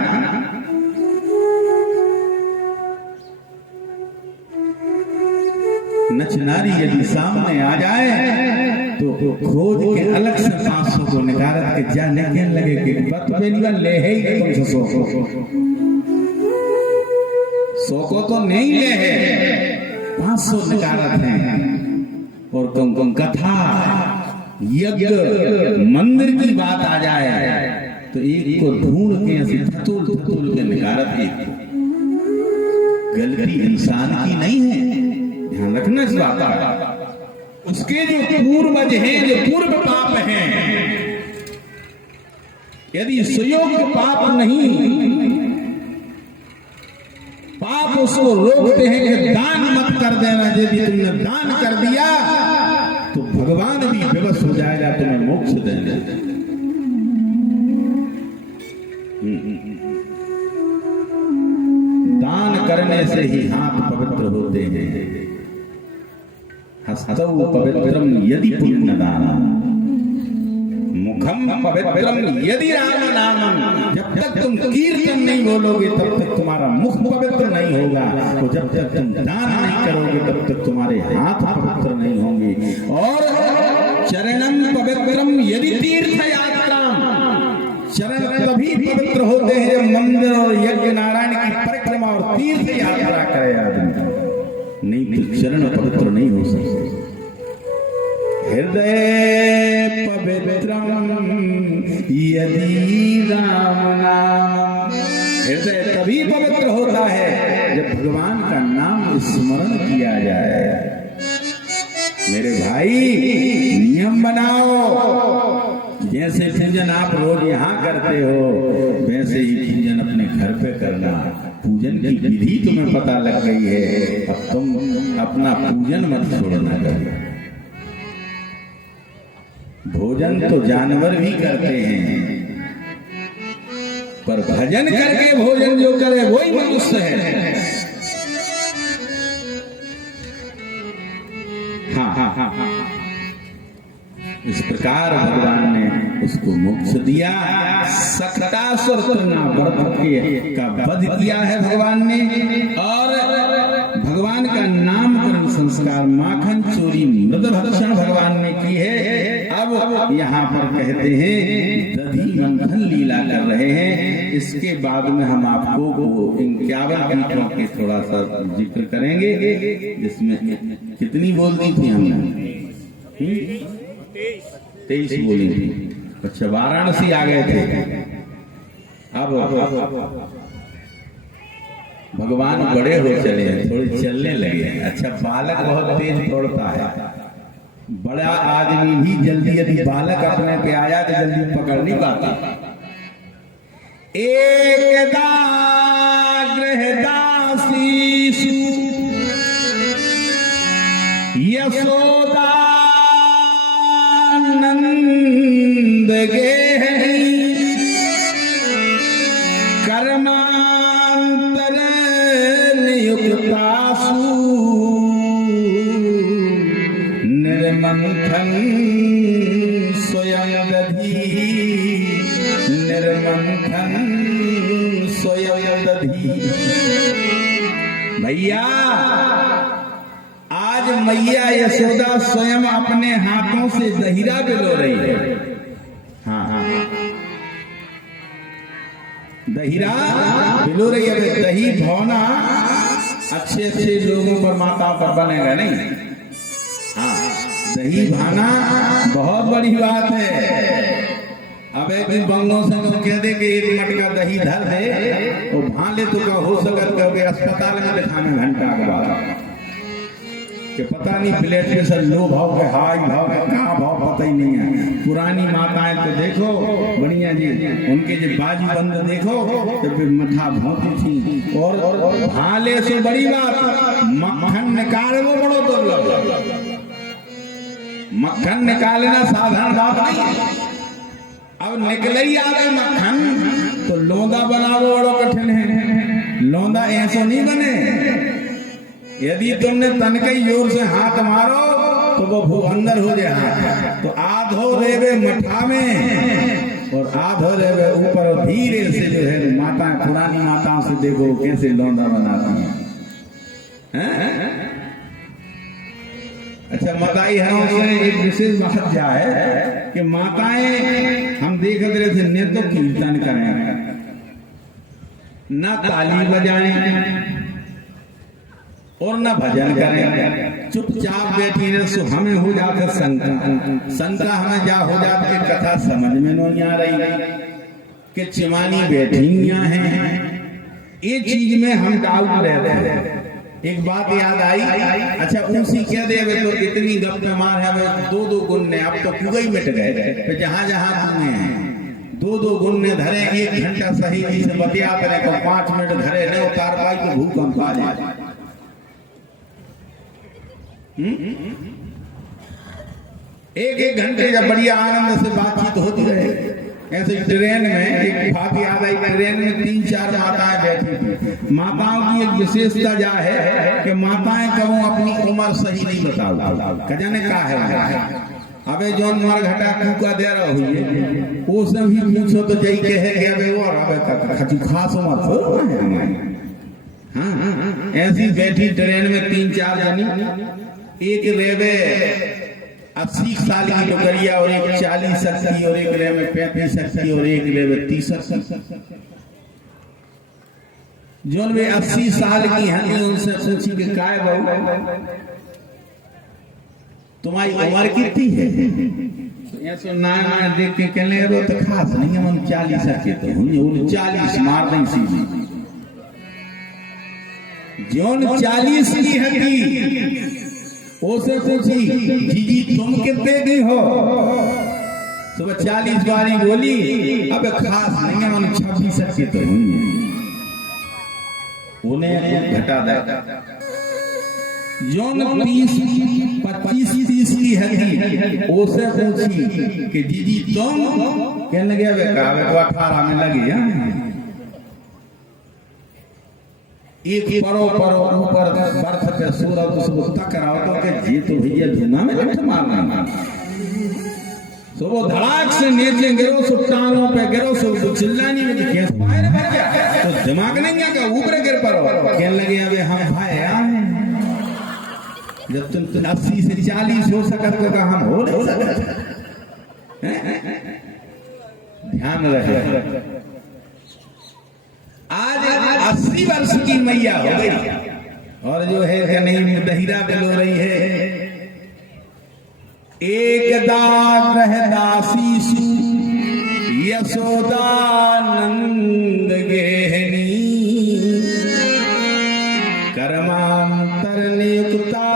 नचनारी यदि सामने आ जाए तो खोज के अलग से 500 को निकारत के जाने के लगे कि बत बेलिया ले है ही तुमसे 100 को तो नहीं ले है, 500 निकारत हैं। और कम कथा यज्ञ मंदिर की बात आ जाए तो एक को ढूंढ के ऐसे थतुल के निकारत एक। गलती इंसान की नहीं है, ध्यान रखना इस बात का। उसके जो पूर्वज हैं, जो पूर्व पाप हैं, यदि सुयोग्य पाप नहीं, पाप उसको रोकते हैं कि दान मत कर देना। यदि तुमने दान कर दिया तो भगवान भी विवश हो जाएगा तुम्हें मोक्ष देने। दान करने से ही हाथ पवित्र होते हैं। हस्तौ पवित्रम यदि पुण्य दानम, मुखम पवित्रम यदि राम नामम। जब तक तुम कीर्तन नहीं बोलोगे तब तक तुम्हारा मुख पवित्र नहीं होगा, तो जब तक तुम दान नहीं करोगे तब तक तुम्हारे हाथ पवित्र नहीं होंगे। और चरणम पवित्रम यदि तीर्थ यात्राम, चरण तभी पवित्र होते हैं जब मंदिर और यज्ञ नारायण की परिक्रमा और तीर्थ यात्रा करे आदमी, नहीं तो चरण पवित्र नहीं हो सकते। हृदय पवित्रम यदि राम नाम, हृदय तभी पवित्र होता है जब भगवान का नाम स्मरण किया जाए। मेरे भाई नियम बनाओ, जैसे पूजन आप रोज यहाँ करते हो वैसे ही पूजन अपने घर पे करना। पूजन की विधि तुम्हें पता लग गई है, अब तुम अपना पूजन मत छोड़ना कभी। भोजन तो जानवर भी करते हैं, पर भजन करके भोजन जो करे वही मनुष्य है। हाँ। इस प्रकार भगवान ने उसको मोक्ष दिया। सक्तासुर व्रत का वध किया है भगवान ने, और भगवान का नामकरण संस्कार माखन चोरी मृद भक्षण भगवान ने की है। अब यहाँ पर कहते हैं दधी मंथन लीला कर रहे हैं। इसके बाद में हम आपको 51 गीतों के थोड़ा सा जिक्र करेंगे, जिसमें कितनी बोल दी थी हमने? 23 बोली थी। अच्छा, वाराणसी आ गए थे। अब भगवान बड़े हो चले हैं, थोड़े चलने लगे। अच्छा, बालक बहुत तेज दौड़ता है, बड़ा आदमी भी जल्दी, यदि बालक अपने पे आया तो जल्दी पकड़ नहीं पाता। एकदा गृहदासीषु यशोदा नंद गे कर्मांतर नियुक्तासु निर्मंथन स्वयं दधी, निर्मंथन स्वयं दधी। भैया, आज मैया यशोदा स्वयं अपने हाथों से दहीरा बिलो रही है। हाँ, दहीरा बिलो रही है। दही भौना अच्छे अच्छे लोगों पर, माताओं पर बनेगा नहीं। हाँ, दही भाना बहुत बड़ी बात है। अब एक दिन बंगलों से तो कह दे कि एक मटका दही धर दे, वो भाले तो का हो सकता है अस्पताल में दिखाने घंटा के बाद कि पता नहीं ब्लड प्रेशर लो भाव के, हाई भाव के, कहाँ भाव पता ही नहीं है। पुरानी माताएं तो देखो बढ़िया जी, उनके जो बाजी बंद देखो तो फिर मथा भौंती थी। और भाले से बड़ी बात, मक्खन निकाले वो बड़ो दुर्लभ। मक्खन निकालना साधारण बात नहीं। अब निकले ही आगे मक्खन तो लोंदा बनावो बड़ो कठिन है। लोंदा ऐसा नहीं बने। यदि तुमने तनकई जोर से हाथ मारो तो वो अंदर हो जाए। तो आधो रेवे मठा में और आधो रेवे ऊपर। धीरे से जो है माता, पुरानी माताओं से देखो कैसे लौंदा बनाती हैं। अच्छा, मताई हरों से एक विशेष बात क्या है कि माताएं हम देख रहे थे न तो कीर्तन करें, न ताली बजाएं और न भजन करें, चुपचाप बैठी रहे। सो हमें हो जाता शंका हमें जा हो जाता कि कथा समझ में नहीं आ रही कि चिमानी बैठी हैं, ये चीज में हम डाउट रहते हैं। एक बात याद आई, अच्छा उसी कह दे तो इतनी गप्पे मार है, दो दो गुण अब तो पूरा ही मिट गए, जहां जहां कुएं हैं दो दो गुण ने धरे, 1 घंटा सही से बतिया करे को 5 मिनट धरे न उतार पाई तो भूकंप आ जाए। एक घंटे जब बढ़िया आनंद से बातचीत होती रहे, ऐसे ट्रेन में एक बात याद आई, ट्रेन में 3-4 माताएं बैठी थी। माताओं की एक विशेषता क्या है कि माताएं कबो अपनी उम्र सही नहीं बताओ, कजाने का है। अबे जौन मर घटा कूका दे रहा हुई वो सभी पूछो तो जई कहे कि अबे वो अबे खचू खास उम्र थोड़ा। हाँ, ऐसी बैठी ट्रेन में 3-4 जनी, एक रेवे 80 साल की डोगरिया और एक 40 की और एक रेवे 35 की और एक रेवे 30। जो वे 80 साल की हैं उनसे पूछी कि काय बहू तुम्हारी उम्र कितनी है? ऐसे ना देख के कहने वो तो खास नहीं है, हम 40 के तो हूँ 40 मार नहीं सीधी जोन 40 की हकी ओसे पूछी जीजी तुम कितने की हो? सुबह 40 बारी बोली, अब खास नहीं है, हम 26 के तो उन्हें घटा दे। जोन 25-30 की है ओसे पूछी कि जीजी तुम कहने लगे वे तो 18 में लगी। एक परो ऊपर बर्थ पे सूरज उसको टकराओ तो के जी तो भैया धुना में लठ मारना। तो वो धड़ाक से नीचे गिरो, सो टांगों पे गिरो, सो चिल्लानी में केस फायर भर गया तो दिमाग नहीं है कि ऊपर गिर पड़ो। कहने लगे अबे हम भाई जब तुम 80 से 40 हो सकत तो हम हो नहीं सकते। ध्यान रखे, आज 80 वर्ष की मैया हो गई और जो है नहीं दहीरा बिलो रही है। एक दाग दासी सु यशोदा नंद गेहनी, कर्मांतर नियुक्ता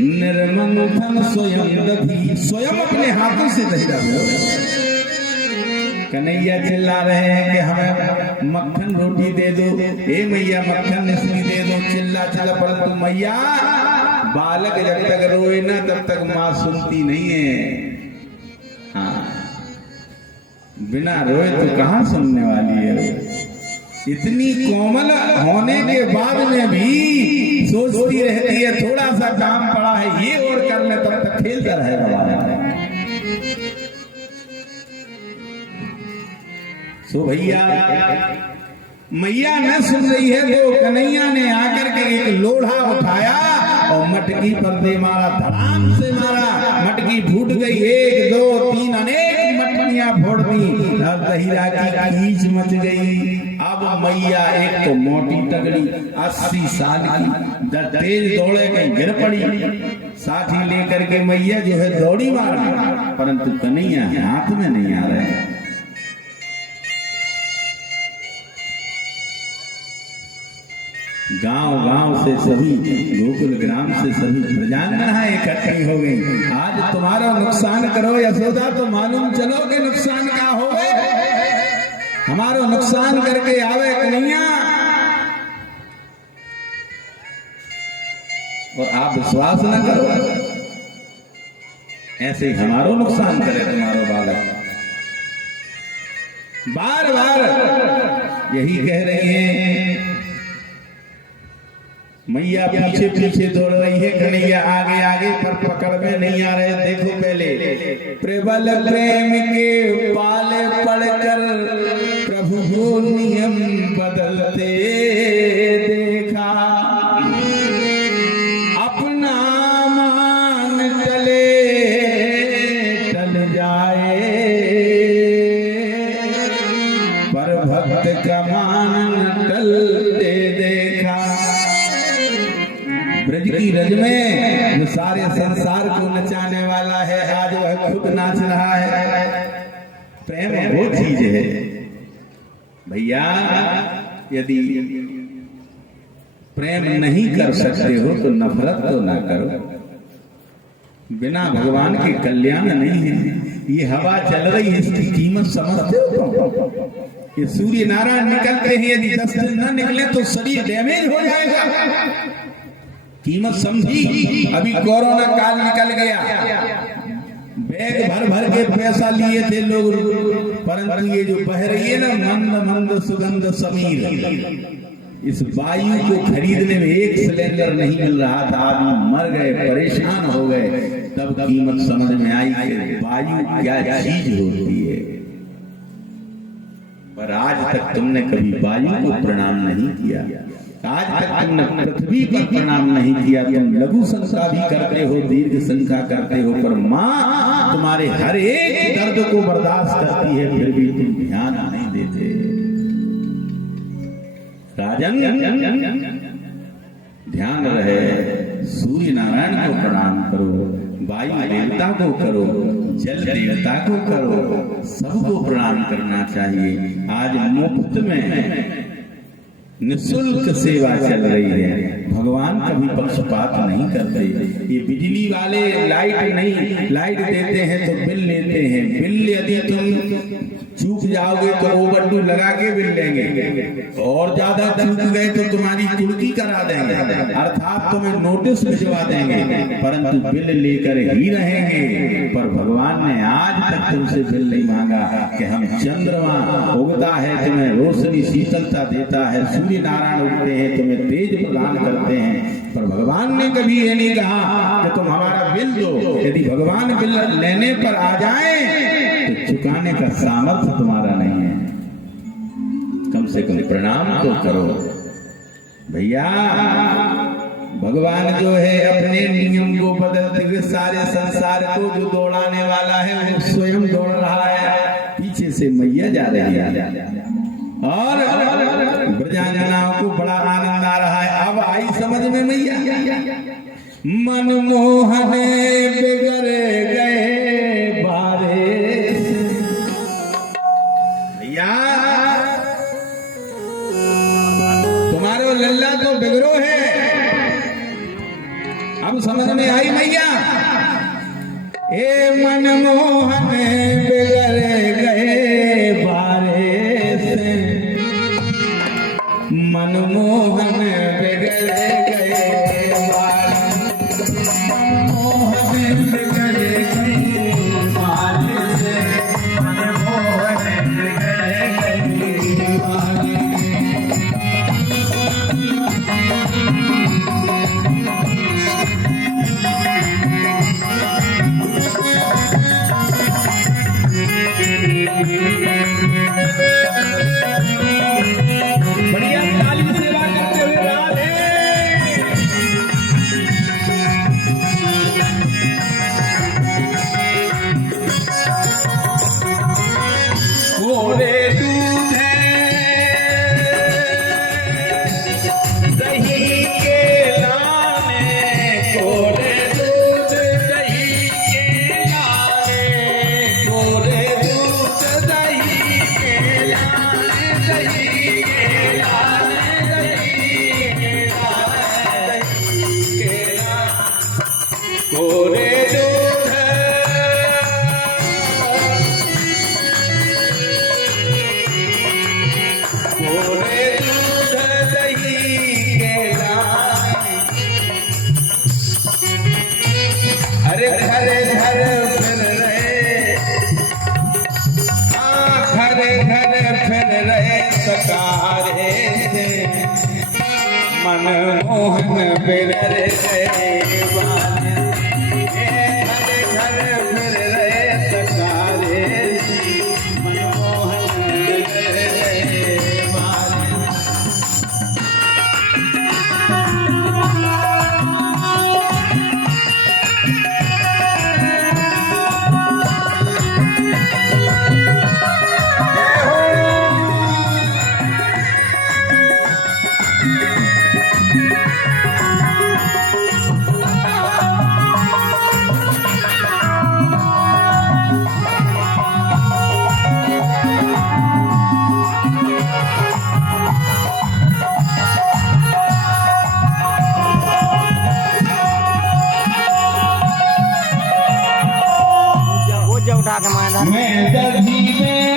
निर्मंथन स्वयं दधी, स्वयं अपने हाथों से दहीरा बिलो। कन्हैया चिल्ला रहे हैं कि हमें मक्खन रोटी दे दो, हे मैया मक्खन निस्मी दे दो, चिल्ला चिल्ला, परंतु मैया बालक जब तक रोए ना तब तक माँ सुनती नहीं है। हाँ, बिना रोए तो कहाँ सुनने वाली है। इतनी कोमल होने के बाद में भी सोचती रहती है थोड़ा सा काम पड़ा है ये और कर ले, तब तक खेलता रहेगा। सो भैया मैया न सुन रही है तो कन्हैया ने आकर के एक लोढ़ा उठाया और मटकी पर दे मारा, धड़ाम से मारा, मटकी फूट गई। 1 2 3 अनेक मटकियां फोड़ दी, दहीरा की खींच मच गई। अब मैया एक तो मोटी तगड़ी 80 साल की तेज दौड़े कहीं गिर पड़ी, साथी लेकर के मैया जो है दौड़ी मारना, परंतु कन्हैया हाथ में नहीं आ रहे। गांव से सभी, गोकुल ग्राम से सभी प्रजाएं इकट्ठी हो गई। आज तुम्हारा नुकसान करो यशोदा तो मालूम चलो कि नुकसान क्या हो, हमारो नुकसान करके आवे कन्हैया और आप विश्वास न करो, ऐसे ही हमारो नुकसान करे तुम्हारो बालक। बार बार यही कह रही है मैया, पीछे पीछे दौड़ रही है, कन्हैया आगे आगे पर पकड़ में नहीं आ रहे। देखो पहले प्रबल प्रेम के पाले पड़कर प्रभु को नियम बदलते देखा, अपना ब्रज की रज में जो सारे संसार को नचाने वाला है, आज वह खुद नाच रहा है। प्रेम वो चीज है भैया, यदि प्रेम नहीं कर सकते हो तो नफरत तो ना करो। बिना भगवान के कल्याण नहीं है। ये हवा चल रही है, इसकी कीमत समझते हो तुम? ये सूर्य नारायण निकलते हैं, यदि 10 दिन न निकले तो शरीर डैमेज हो जाएगा। कीमत समझी? अभी कोरोना काल निकल गया, बैग भर भर के पैसा लिए थे लोग, परंतु ये जो बह रही है ना मंद मंद सुगंध समीर, इस वायु को खरीदने में 1 सिलेंडर नहीं मिल रहा था, आदमी मर गए, परेशान हो गए। तब कीमत समझ में आई कि वायु क्या चीज होती है। पर आज तक तुमने कभी वायु को प्रणाम नहीं किया, आज तक तुमने पृथ्वी पर प्रणाम नहीं किया। तुम लघु शंका भी करते हो, दीर्घ शंका करते हो, पर माँ तुम्हारे हर एक दर्द को बर्दाश्त करती है, फिर भी तुम ध्यान नहीं देते। राजन ध्यान रहे, सूर्य नारायण को प्रणाम करो, वायु देवता को करो, जल देवता को करो, सबको प्रणाम करना चाहिए। आज मुफ्त में निःशुल्क सेवा चल रही है। भगवान कभी पक्षपात नहीं करते। ये बिजली वाले लाइट देते हैं तो बिल लेते हैं। बिल यदि तुम चूक जाओगे तो ओवरड्यू लगा के बिल लेंगे, और ज्यादा चूक गए तो तुम्हारी कुर्की करा देंगे, अर्थात तुम्हें नोटिस भिजवा देंगे, परंतु बिल लेकर ही रहेंगे। पर भगवान ने आज तक तुमसे बिल नहीं मांगा कि हम चंद्रमा उगता है तुम्हें रोशनी शीतलता देता है, सूर्य नारायण उगते हैं तुम्हें तेज प्रदान करते हैं, पर भगवान ने कभी ये नहीं कहा कि तुम हमारा बिल दो। यदि भगवान बिल लेने पर आ जाए तो चुकाने का सामर्थ्य तुम्हारा नहीं है। कम से कम प्रणाम तो करो भैया। भगवान जो है अपने नियम को बदलते हुए सारे संसार को जो दौड़ाने वाला है वो स्वयं दौड़ रहा है, पीछे से मैया जा रही है और ब्रजांगनाओं को बड़ा आनंद आ रहा है। अब आई समझ में मैया, मनमोहन बिगड़ गए बारे भैया, तुम्हारे लल्ला तो बिगड़ो है। अब समझ में आई मैया, ए मनमोहन बिगड़ गए बारे से, मनमोहन बिगड़ गए बारे, मनमोहन बिगड़ गए बारे से, मनमोहन बिगड़ गए बारे। बढ़िया ताली से सेवा करते हुए राधे। कोरे दूध दही के लाने, कोरे दूध दही के लाने, कोरे दूध दही के लाने, दही के लाने, दही के लाने, दही के लाने, कोरे दूध कोरे दूध दही के लाने, अरे घरे घर फिर रहे, घरे घर फिर रहे सकारे से, मनमोहन बिगड़ गए बारे, घरे घर फिर रहे सकारे से, मनमोहन बिगड़ गए बारे। के मैदान मैं दधी में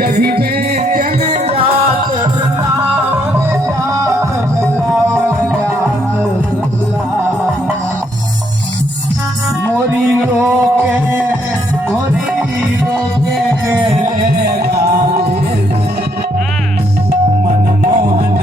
दधी में जन जात मोरी रोके मनमोहन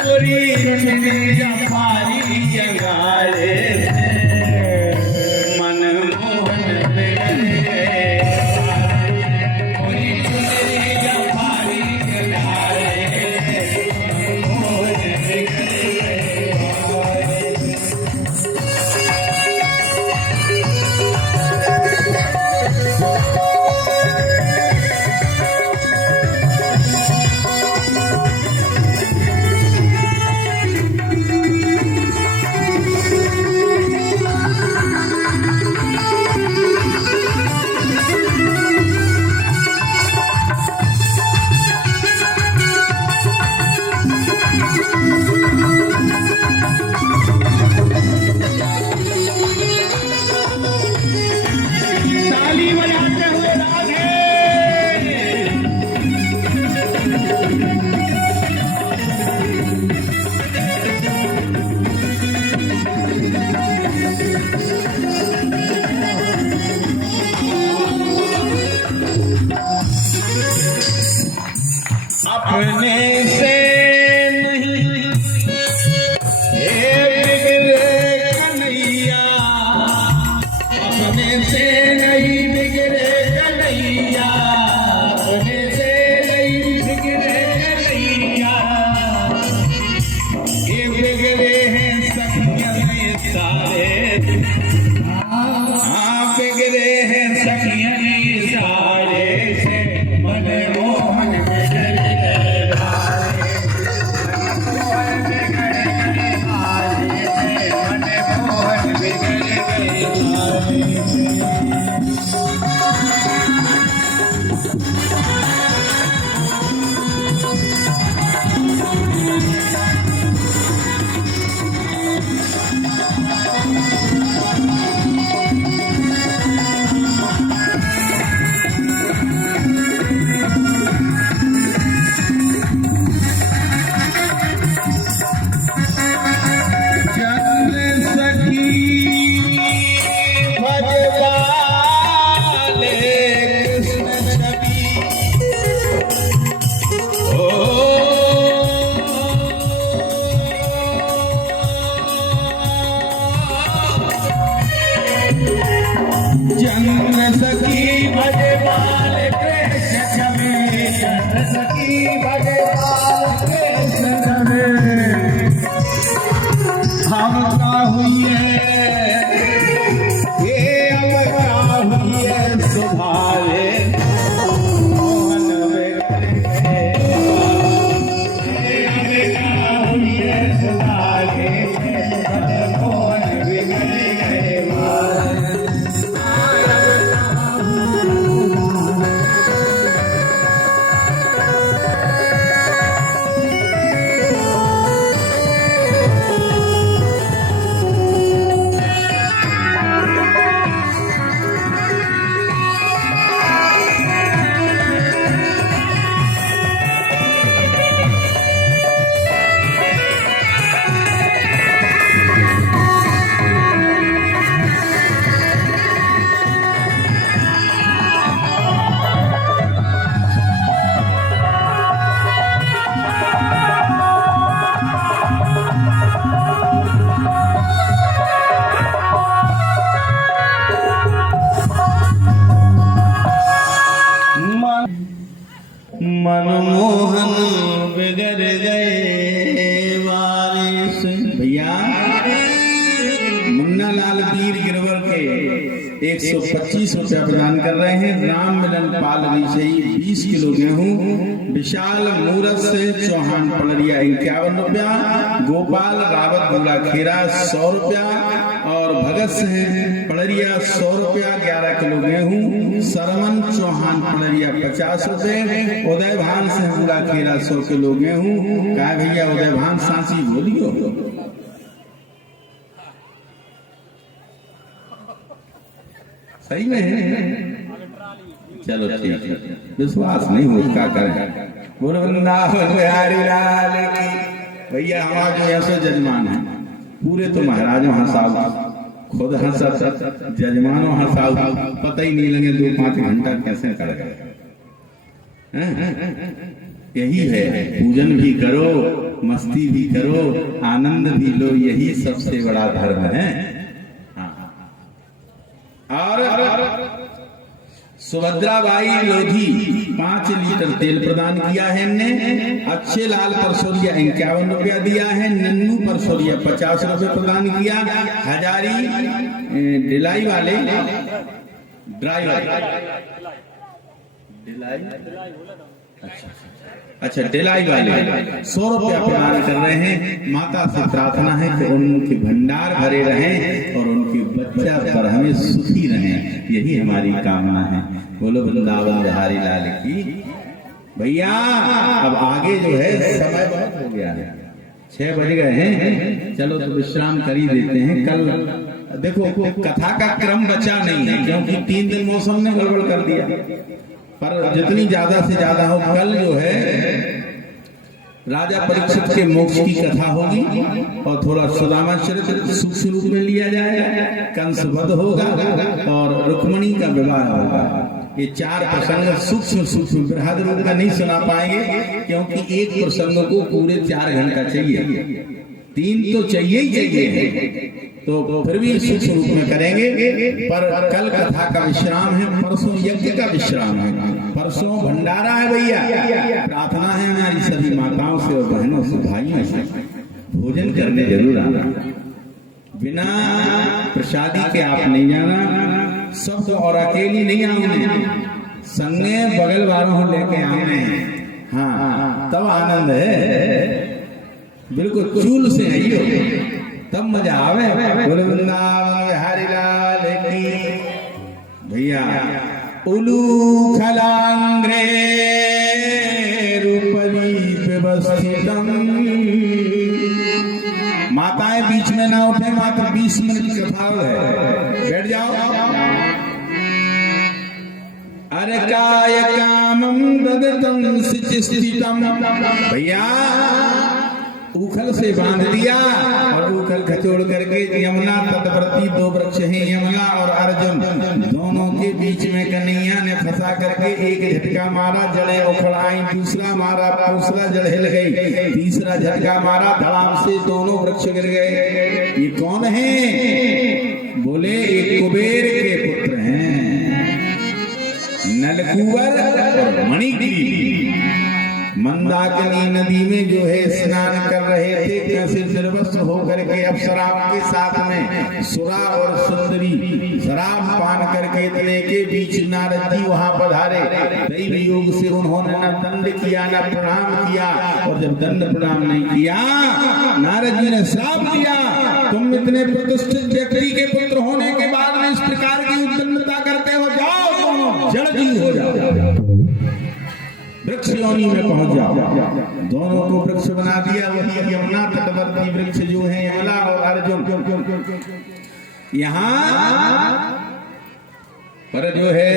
मोरी चुनरी जाफारी जगाड़े मनमोहन मोरी चुनरी जाफारी जगाड़े अपने से नहीं बिगड़े कन्हैया, अपने से नहीं बिगड़े कन्हैया, अपने से नहीं बिगड़े कन्हैया, ये बिगड़े हैं सखिया में सारे, हाँ बिगड़े हैं सखिया में सारे से मनमोहन जन्म सखी भजवा सखी भगवान कृष्ण हम का हुई है ये अब का हुई है सुभावे मोहन मनमोहन बिगड़ गए वारिस। भैया मुन्ना लाल वीर गिरवर के 125 रुपया प्रदान कर रहे हैं। राम मिलन पाल विषयी 20 किलो गेहूं। विशाल मूरत से चौहान पलरिया 51 रुपया। गोपाल रावत बुला खेरा 100 रुपया और भगत सिंह पलरिया 100 रुपया 11 किलो गेहूं। सरवन चौहान पलरिया 50 रुपए। उदय भान सिंह बुला खेरा 100 किलो गेहूं। क्या भैया उदय भान सांची बोलियो सही में है? चलो ठीक है, विश्वास नहीं हो क्या करें। बोलो वृंदावन बिहारी लाल की। भैया हमारे यहाँ से जजमान है पूरे तो महाराजों हंसाओ खुद हंसा जजमानों हंसाओ पता ही नहीं लगे 2-5 घंटा कैसे कर गए। यही है, पूजन भी करो मस्ती भी करो आनंद भी लो, यही सबसे बड़ा धर्म है। और सुभद्राबाई लोधी 5 लीटर तेल प्रदान किया है ने। अच्छे लाल परसोरिया 51 रुपया दिया है। नन्नू परसोरिया 50 रुपये प्रदान किया। हजारी ढिलाई वाले ड्राइवर अच्छा ढिलाई वाले 100 रुपया प्रदान कर रहे हैं। माता से प्रार्थना है कि उनके भंडार भरे रहें और उनके बच्चा पर हमें सुखी रहें, यही हमारी कामना है। बोलो वृंदावन बिहारी लाल की। भैया अब आगे जो है समय बहुत हो गया है, 6 बज गए हैं। चलो तो विश्राम कर ही देते हैं। कल देखो कथा का क्रम बचा नहीं है क्योंकि 3 दिन मौसम ने गड़बड़ कर दिया, पर जितनी ज्यादा से ज्यादा हो। कल जो है राजा परीक्षित के मोक्ष की कथा होगी और थोड़ा सुदामा चरित्र सूक्ष्म रूप में लिया जाएगा। कंस वध होगा और रुक्मणी का विवाह होगा। ये 4 प्रसंग सूक्ष्म बृहद रूप में नहीं सुना पाएंगे क्योंकि एक प्रसंग को पूरे 4 घंटा चाहिए, 3 तो चाहिए ही चाहिए, तो फिर भी सूक्ष्म रूप में करेंगे। पर कल कथा का विश्राम है, परसों यज्ञ का विश्राम है, परसों भंडारा है। भैया प्रार्थना है हमारी सभी माताओं से और बहनों से भाइयों से भोजन करने जरूर आना, बिना प्रसादी के आप नहीं जाना। सब तो और अकेली नहीं आऊंगे, संगे बगल वालों लेके आने हैं। हाँ तब आनंद है, बिल्कुल चूल से नहीं हो तब मजा आवे। बोले वृंदावन बिहारी लाल की। भैया उलू खलांग्रे रूपली व्यवस्थितम। माताएं बीच में ना उठे, मात्र 20 मिनट की कथा है, बैठ जाओ। अरे काय कामम ददतम स्थितम। भैया उखल से बांध दिया और उखल खचोड़ करके यमुना तटवर्ती 2 वृक्ष हैं, यमुना और अर्जुन, दोनों के बीच में कन्हैया ने फंसा करके एक झटका मारा, जड़ें उखड़ आई। दूसरा मारा, दूसरा जड़ हिल गई। तीसरा झटका मारा, धड़ाम से दोनों वृक्ष गिर गए। ये कौन है? बोले एक कुबेर के पुत्र हैं, नलकुवर और मणिग्रीव। मंदाकिनी नदी में जो है स्नान कर रहे थे, कैसे निर्वस्त्र होकर के अप्सराओं के साथ में सुरा और सुंदरी शराब पान करके इतने के बीच नारद जी वहां पधारे। दैव योग से उन्होंने न दंड किया न प्रणाम किया, और जब दंड प्रणाम नहीं किया नारद जी ने श्राप दिया, तुम इतने प्रतिष्ठित व्यक्ति के पुत्र होने के बाद में इस प्रकार की उद्दंडता करते हो, जाओ तुम जड़ जीव हो जाओ, वृक्ष योनि में पहुंच जाओ। दोनों को वृक्ष बना दिया, वही यमुना तटवर्ती वृक्ष जो है यमला और अर्जुन। यहाँ पर जो है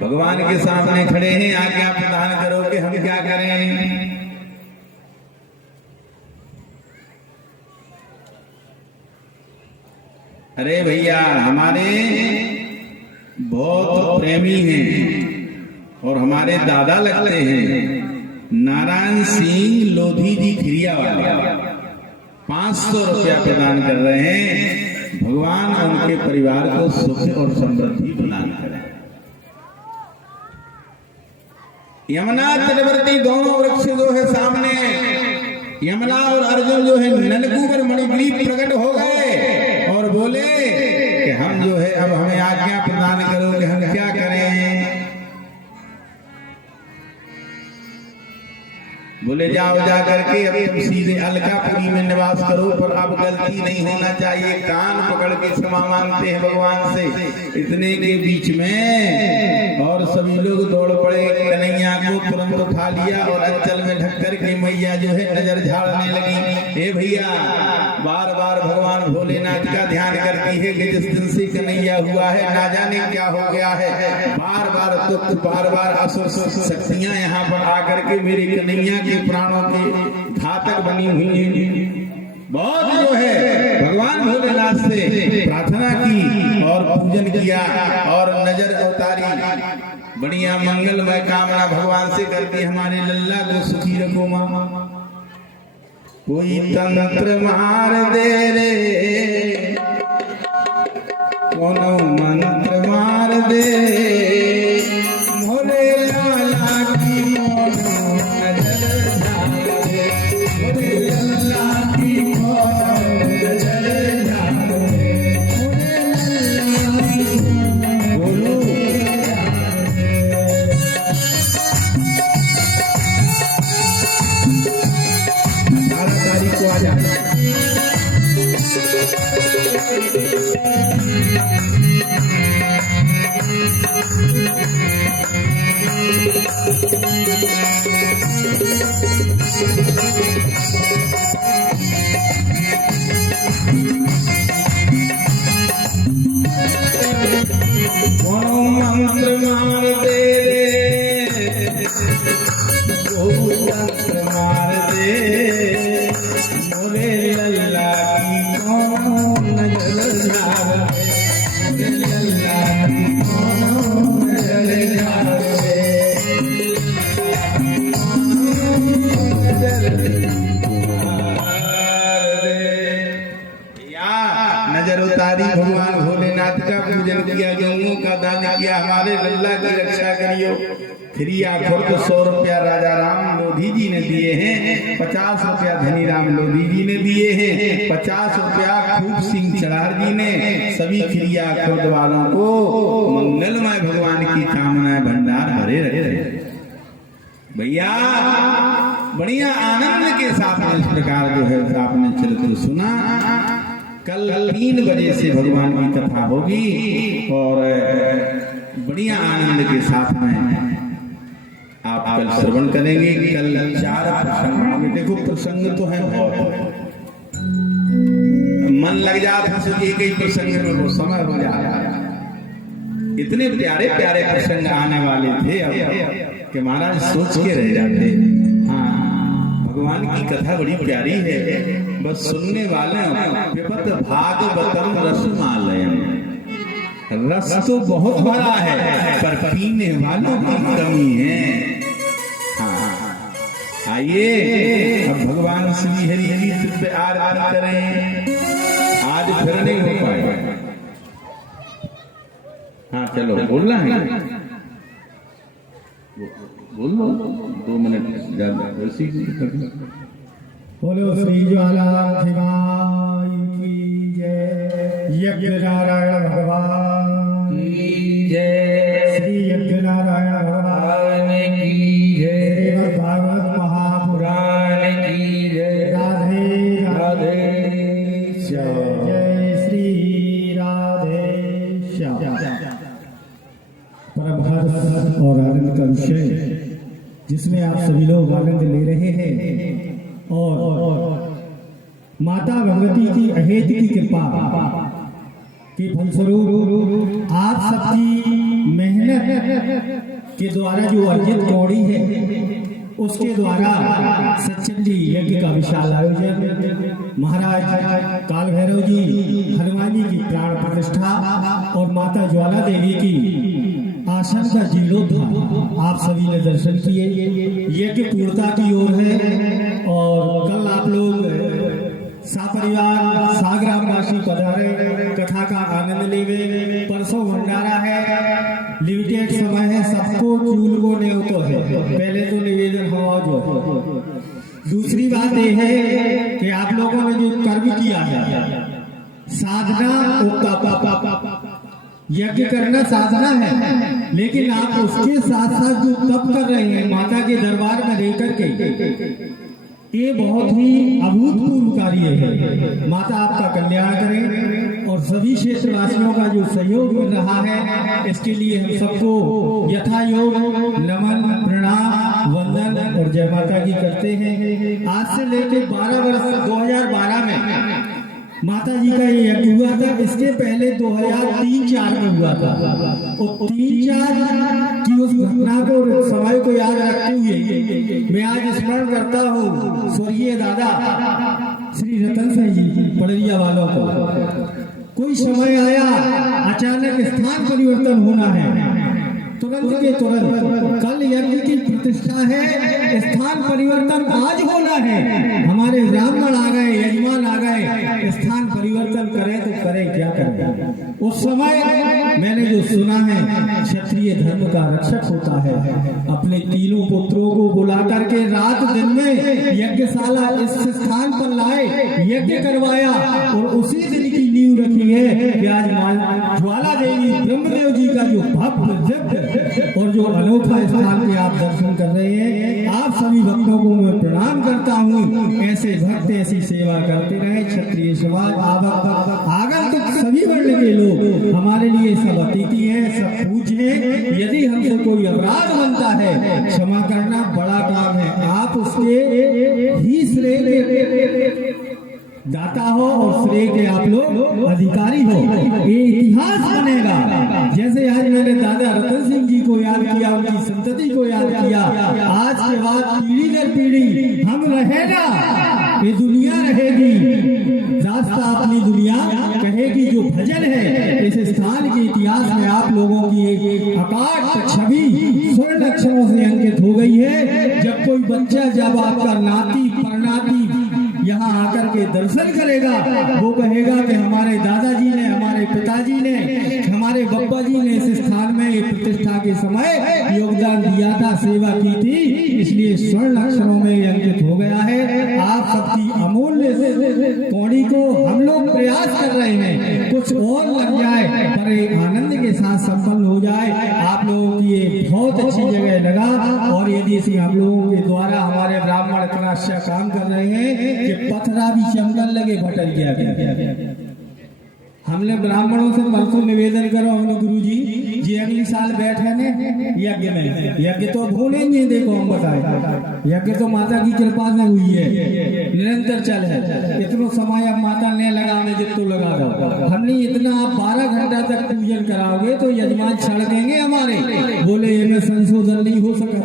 भगवान के सामने खड़े हैं, आज्ञा प्रदान करो कि हम क्या करें। अरे भैया हमारे बहुत प्रेमी हैं और हमारे दादा लगते हैं, नारायण सिंह लोधी जी खिरिया वाले 500 रुपया प्रदान कर रहे हैं। भगवान उनके परिवार को सुख और समृद्धि प्रदान करें। यमुना तटवर्ती दोनों वृक्ष जो है सामने, यमला और अर्जुन जो है नलकूबर मणिग्रीव प्रकट हो गए और बोले कि हम जो है अब हमें आज्ञा प्रदान करो कि हम क्या करें। बोले जाओ जा करके अब तुम सीधे अलकापुरी में निवास करो, पर अब गलती नहीं होना चाहिए। कान पकड़ के क्षमा मांगते हैं भगवान से। इतने के बीच में और सभी लोग दौड़ पड़े, कन्हैया को तुरंत उठा लिया और अंचल में ढक करके मैया जो है नजर झाड़ने लगी। हे भैया बार बार भगवान भोलेनाथ का ध्यान करती है कि जिस दिन से कन्हैया हुआ है ना जाने क्या हो गया है। बार बार तुक्त बार बार असुर शक्तियां यहाँ पर आकर के मेरे कन्हैया के प्राणों के घातक बनी हुई हैं। बहुत जो है भगवान भोलेनाथ से प्रार्थना की और पूजन किया और नजर उतारी। बढ़िया मंगलमय कामना भगवान से करती, हमारे लल्ला को सुखी रखो मामा। कोई तंत्र मार दे रे, कोनो मंत्र मार दे, भोले लाला की भगवान भोलेनाथ का पूजन किया, गौओं का दान किया, हमारे लल्ला की रक्षा करियो। खिरिया खुर्द 100 रुपया राजा राम लोधी जी ने दिए हैं, 50 रुपया धनी राम लोधी जी ने दिए हैं, 50 रुपया खूब सिंह चढ़ार जी ने। सभी खिरिया खुर्द वालों को मंगलमय भगवान की कामनाएं भंडार भरे रहे। भैया बढ़िया आनंद के साथ में इस प्रकार जो है आपने चरित्र सुना। कल 3 बजे से भगवान की कथा होगी और बढ़िया आनंद के साथ में आप कल श्रवण करेंगे। कल 4 प्रसंग होंगे। देखो प्रसंग तो है बहुत, मन लग जाता है एक ही प्रसंग में वो समय हो जाता है। इतने प्यारे प्यारे प्रसंग आने वाले थे अब कि महाराज सोच के रह जाते। हाँ भगवान की कथा बड़ी प्यारी है, बस सुनने वाले पिबत भागवतम रसमालयम। रस तो बहुत भरा है पर पीने वालों की कमी है। हाँ आइए अब भगवान श्री हरि हरि पे आरती करें। आज फिर नहीं हो पाएगा। हाँ चलो बोलना है, बोल लो 2 मिनट ज्यादा वैसी। बोलो श्री ज्वालाधिमाई की जय, यज्ञ नारायण भगवान की जय, श्री यज्ञ नारायण भगवान की जय, श्रीमद् भागवत महापुराण की जय, राधे राधे श्याम, जय श्री राधे श्याम। परमहंस और आनंद का विषय जिसमें आप सभी लोग आनंद ले रहे हैं और माता भगवती की अहेत की कृपा के फलस्वरूप आप सबकी मेहनत के द्वारा जो अर्जित कौड़ी है उसके द्वारा सचंडी यज्ञ का विशाल आयोजन, महाराज काल भैरव जी हनुमान जी की प्राण प्रतिष्ठा और माता ज्वाला देवी की आसन का जीर्णोद्धार आप सभी ने दर्शन किए। यज्ञ पूर्णता की ओर है और कल आप लोग सापरिवार साग्रामवासी पधारे, कथा का आनंद लेंगे। परसों भंडारा है, लिमिटेड समय है, सबको चूल को न्योतो है, पहले तो निवेदन हुआ जो। दूसरी बात यह है कि आप लोगों ने जो कर्म किया है साधना, यज्ञ करना साधना है, लेकिन आप उसके साथ साथ जो तप कर रहे हैं माता के दरबार में रह करके, ये बहुत ही अभूतपूर्व कार्य है। माता आपका कल्याण करे और सभी क्षेत्रवासियों का जो सहयोग मिल रहा है इसके लिए हम सबको यथा योग नमन, प्रणाम, वंदन और जय माता की करते हैं। आज से लेकर 12 वर्ष 2012 में माता जी का ये यज्ञ हुआ था। इसके पहले 2003-4 में हुआ था और 3-4 की उस घटना को, समय को याद रखते हुए मैं आज स्मरण करता हूँ स्वर्गीय दादा श्री रतन सिंह जी पड़रिया वालों को। कोई समय आया, अचानक स्थान परिवर्तन होना है, तुरंत के तुरंत कल यज्ञ की प्रतिष्ठा है, स्थान परिवर्तन आज होना है। हमारे ब्राह्मण आ गए, यजमान आ गए, स्थान परिवर्तन करें तो करें, क्या करें। उस समय मैंने जो सुना है, क्षत्रिय धर्म का रक्षक होता है, अपने तीनों पुत्रों को बुला करके रात दिन में यज्ञशाला इस स्थान पर लाए, यज्ञ करवाया और उसी दिन की नींव रखी है कि आज ज्वाला देवी ब्रह्मदेव जी का जो भव्य दिव्य और जो अनोखा स्थान के आप दर्शन कर रहे हैं। आप सभी भक्तों को मैं प्रणाम करता हूँ। ऐसे भक्त ऐसी सेवा करते रहे। क्षत्रिय समाज आगंतुक सभी वर्ण के लोग हमारे लिए सब अतिथि हैं, सब पूज्य हैं। यदि हमसे कोई अपराध बनता है, क्षमा करना बड़ा काम है। आप उसके ही श्रेय दाता हो और श्रेय के आप लोग अधिकारी हो। ये इतिहास बनेगा। जैसे आज मैंने दादा रतन सिंह जी को याद किया, उनकी संतति को याद किया, आज के बाद पीढ़ी दर पीढ़ी हम रहेगा, ये दुनिया रहेगी, रास्ता अपनी दुनिया कहेगी। जो भजन है इस स्थान के इतिहास में आप लोगों की एक अकाट छवि स्वर्ण अक्षरों से अंकित हो गई है। जब कोई बच्चा, जब आपका नाती परनाती यहाँ आकर के दर्शन करेगा, वो कहेगा कि हमारे दादाजी ने, हमारे पिताजी ने, हमारे बप्पा जी ने इस स्थान में प्रतिष्ठा के समय योगदान दिया था, सेवा की थी, इसलिए स्वर्ण अक्षरों में अंकित हो गया है। आप सबकी अमूल्य कौड़ी को हम लोग प्रयास कर रहे हैं, कुछ और लग जाए पर एक आनंद के साथ संपन्न हो जाए। आप लोगों की ये बहुत अच्छी जगह लगा और यदि से हम लोगों के द्वारा हमारे ब्राह्मण इतना अच्छा काम कर रहे हैं कि पथरा भी चमकन लगे, भटक गया। हमने ब्राह्मणों से परसों निवेदन करो, हमने गुरु जी अगली साल बैठे ने यज्ञ में, यज्ञ तो भूलेंगे। देखो हम बताए, यज्ञ तो माता की कृपा से हुई है, निरंतर चल है। इतना समय अब माता ने लगा में जितना लगा दो, हमने इतना आप 12 घंटा तक पूजन कराओगे तो यजमान छड़ देंगे हमारे, बोले इनमें संशोधन नहीं हो सका।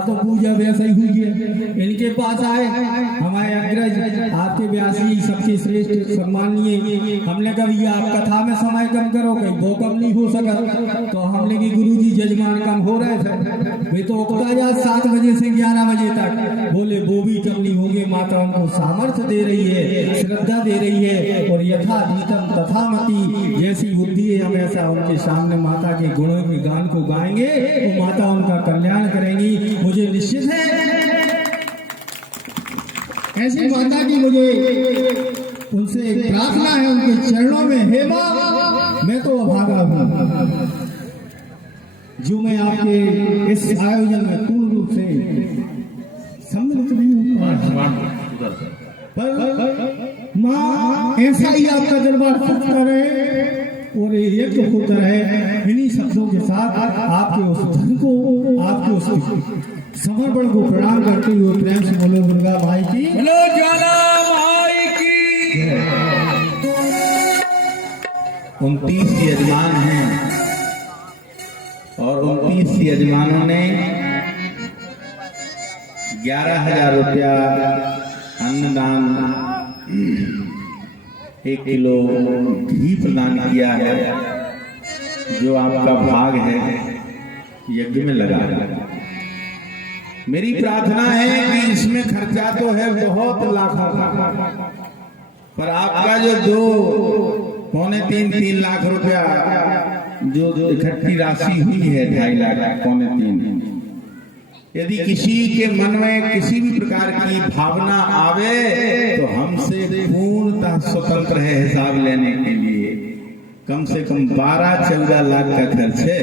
तो पूजा वैसे ही हुई है। इनके पास आए हमारे अग्रज आपके व्यासी सबसे श्रेष्ठ सम्मानीय, हमने कहा भैया आप कथा में समय कम करो, कहीं वो कम नहीं हो सका। तो हमने की गुरुजी जजमान कम हो रहे थे, वे तो उगता जा 7 बजे से 11 बजे तक, बोले वो भी कम नहीं होंगे। माता उनको सामर्थ्य दे रही है, श्रद्धा दे रही है, और यथाधीतम तथामति जैसी बुद्धि है हम ऐसा उनके सामने माता के गुणों के गान को गाएंगे तो माता उनका कल्याण करेंगी। मुझे निश्चित है ऐसी माता की मुझे उनसे प्रार्थना है, उनके चरणों में, हे मां मैं तो अभागा हूं, जो मैं आपके इस आयोजन में पूर्ण रूप से सम्मिलित नहीं हूं, पर मां ऐसा ही आपका दरबार सजता रहे और यज्ञ होता रहे। इन्हीं शब्दों के साथ आपके उस धन को, आपके उस समर्पण को प्रणाम करते हुए प्रेम से बोलो दुर्गा माई की, बोलो ज्वाला माई की। 29 यजमान हैं और 29 यजमानों ने 11,000 रुपया अन्नदान, 1 किलो घी प्रदान किया है, जो आपका भाग है यज्ञ में लगा। मेरी प्रार्थना है कि इसमें खर्चा तो है बहुत लाखों का, पर आपका जो 2-3 लाख रुपया जो इकट्ठी राशि हुई है 2.5 लाख 2.5, यदि किसी के मन में किसी भी प्रकार की भावना आवे तो हमसे पूर्णतः स्वतंत्र है हिसाब लेने के लिए। कम से कम 12-14 लाख का खर्च है,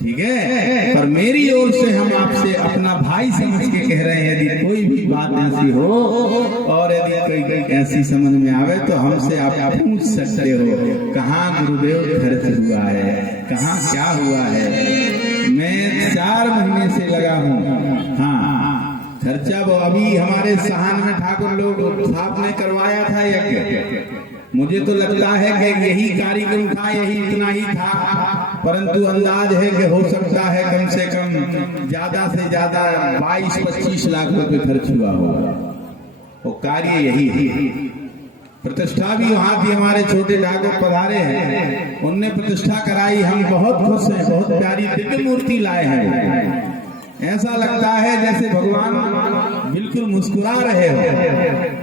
ठीक है। पर मेरी ओर से हम आपसे अपना भाई समझ के कह रहे हैं, यदि कोई भी बात ऐसी हो और यदि कोई ऐसी समझ में आवे तो हमसे आप पूछ सकते हो कहाँ गुरुदेव खर्च हुआ है, कहाँ क्या हुआ है। मैं 4 महीने से लगा हूँ। हाँ, खर्चा वो अभी हमारे सहान में ठाकुर लोग साहब ने करवाया था यज्ञ। मुझे तो लगता है कि यही कार्यक्रम था, यही इतना ही था, परंतु अंदाज है कि हो सकता है कम से कम ज्यादा से ज्यादा 22-25 लाख रुपए खर्च हुआ होगा। वो कार्य यही है। प्रतिष्ठा भी वहां थी, हमारे छोटे ठाकुर पधारे हैं, उनने प्रतिष्ठा कराई। हम बहुत खुश हैं, बहुत प्यारी दिव्य मूर्ति लाए हैं। ऐसा लगता है जैसे भगवान बिल्कुल मुस्कुरा रहे हो।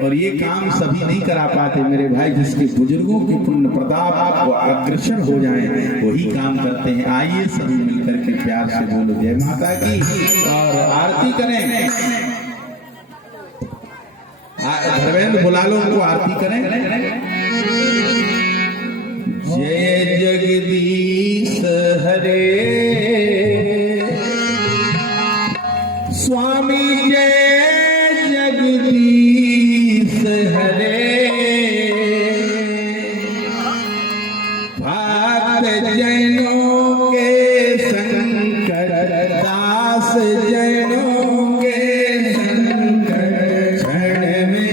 और ये काम सभी नहीं करा पाते मेरे भाई, जिसके बुजुर्गों की पुण्य प्रताप वो अग्रसर हो जाए वही काम करते हैं। आइए सभी मिलकर के प्यार से बोलो जय माता की और आरती करें। धर्मेंद्र बुला लो उनको, आरती करें। जय जगदीश हरे स्वामी, जय जगदीश हरे भक्त जैनों के शंकर दास, जैनों के शंकर क्षण में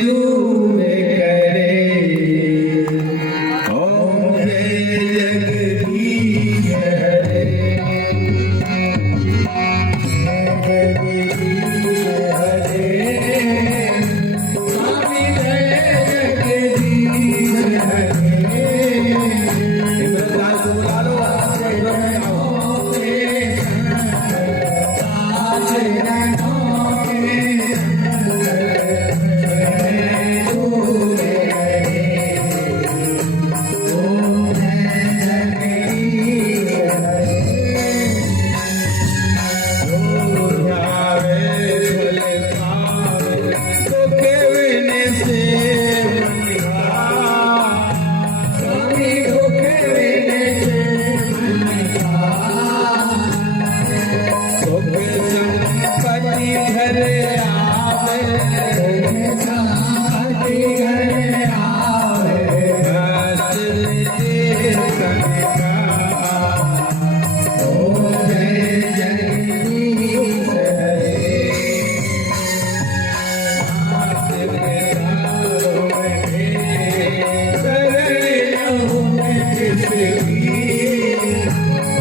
दूर करे। ओम जय जगदीश हरे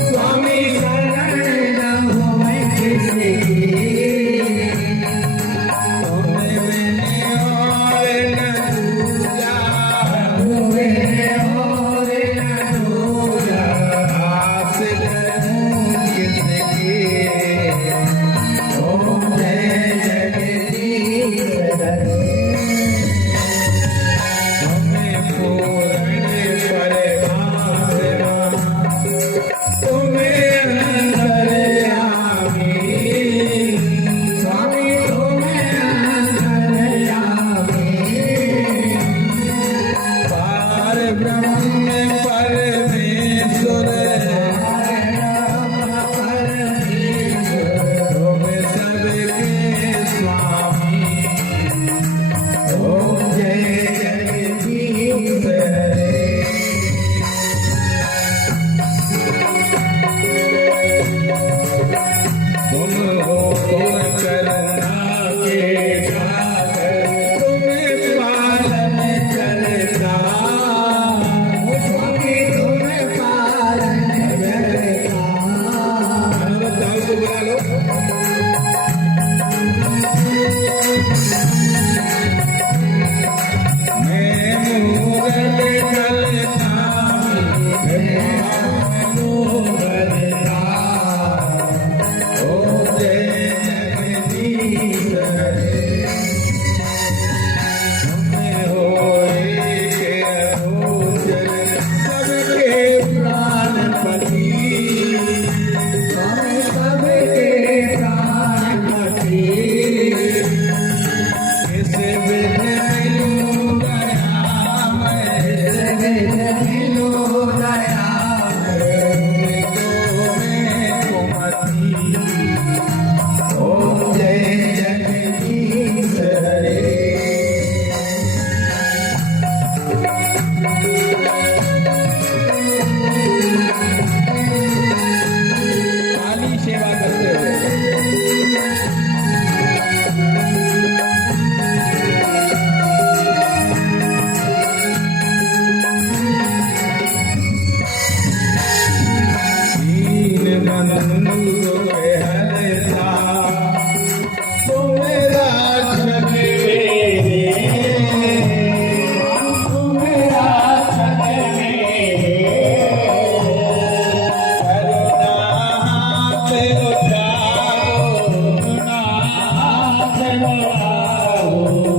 स्वामी शरण हो मैं किसी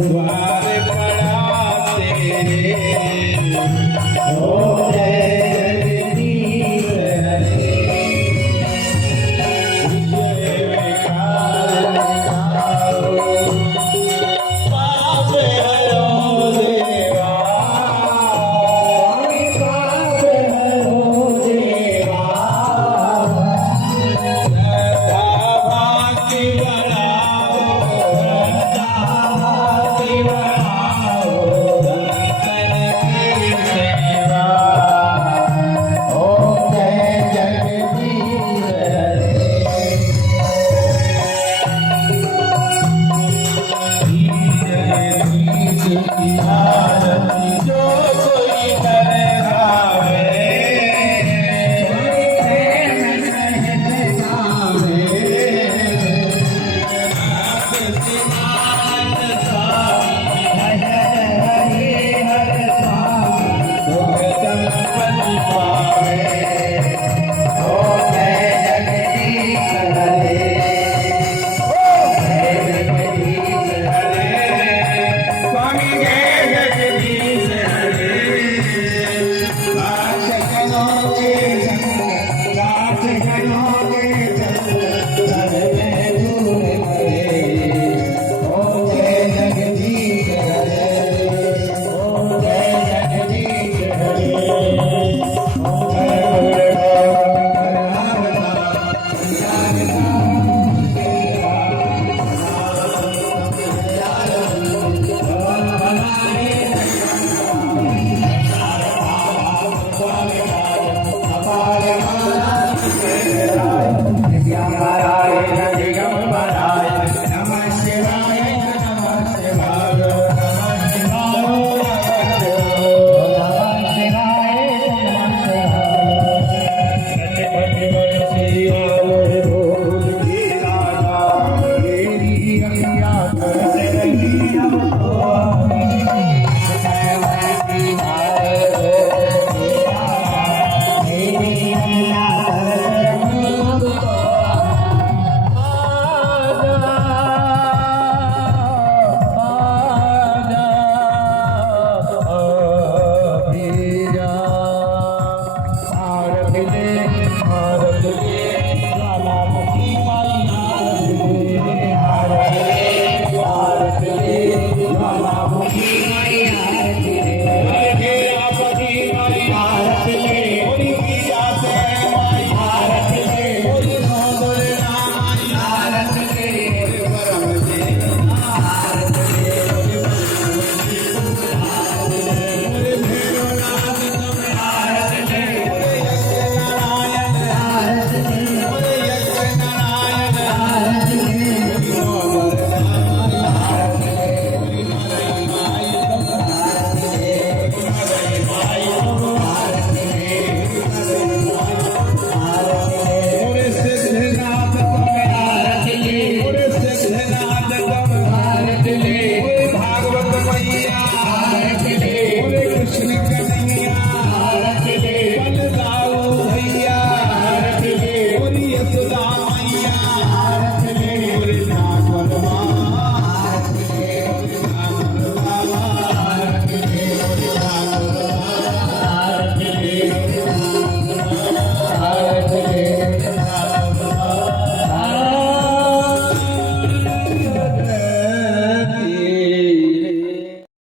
द्वार पड़ा तेरे हो जगदीश हरे विजय विकार पाप हरो देवा पाप हरो देवा श्रद्धा भक्ति बढ़ाओ भक्ति बढ़ाओ दर्शन की सेवा ओम जय जगदीश हरे जगदीश की आरती जो कोई करे गावे स्वामी जय जगदीश हरे काश करोगे संग काश करोगे संग सर्वे दूर हरे ओम जय जगदीश हरे ओम जय जगदीश हरे ओम जय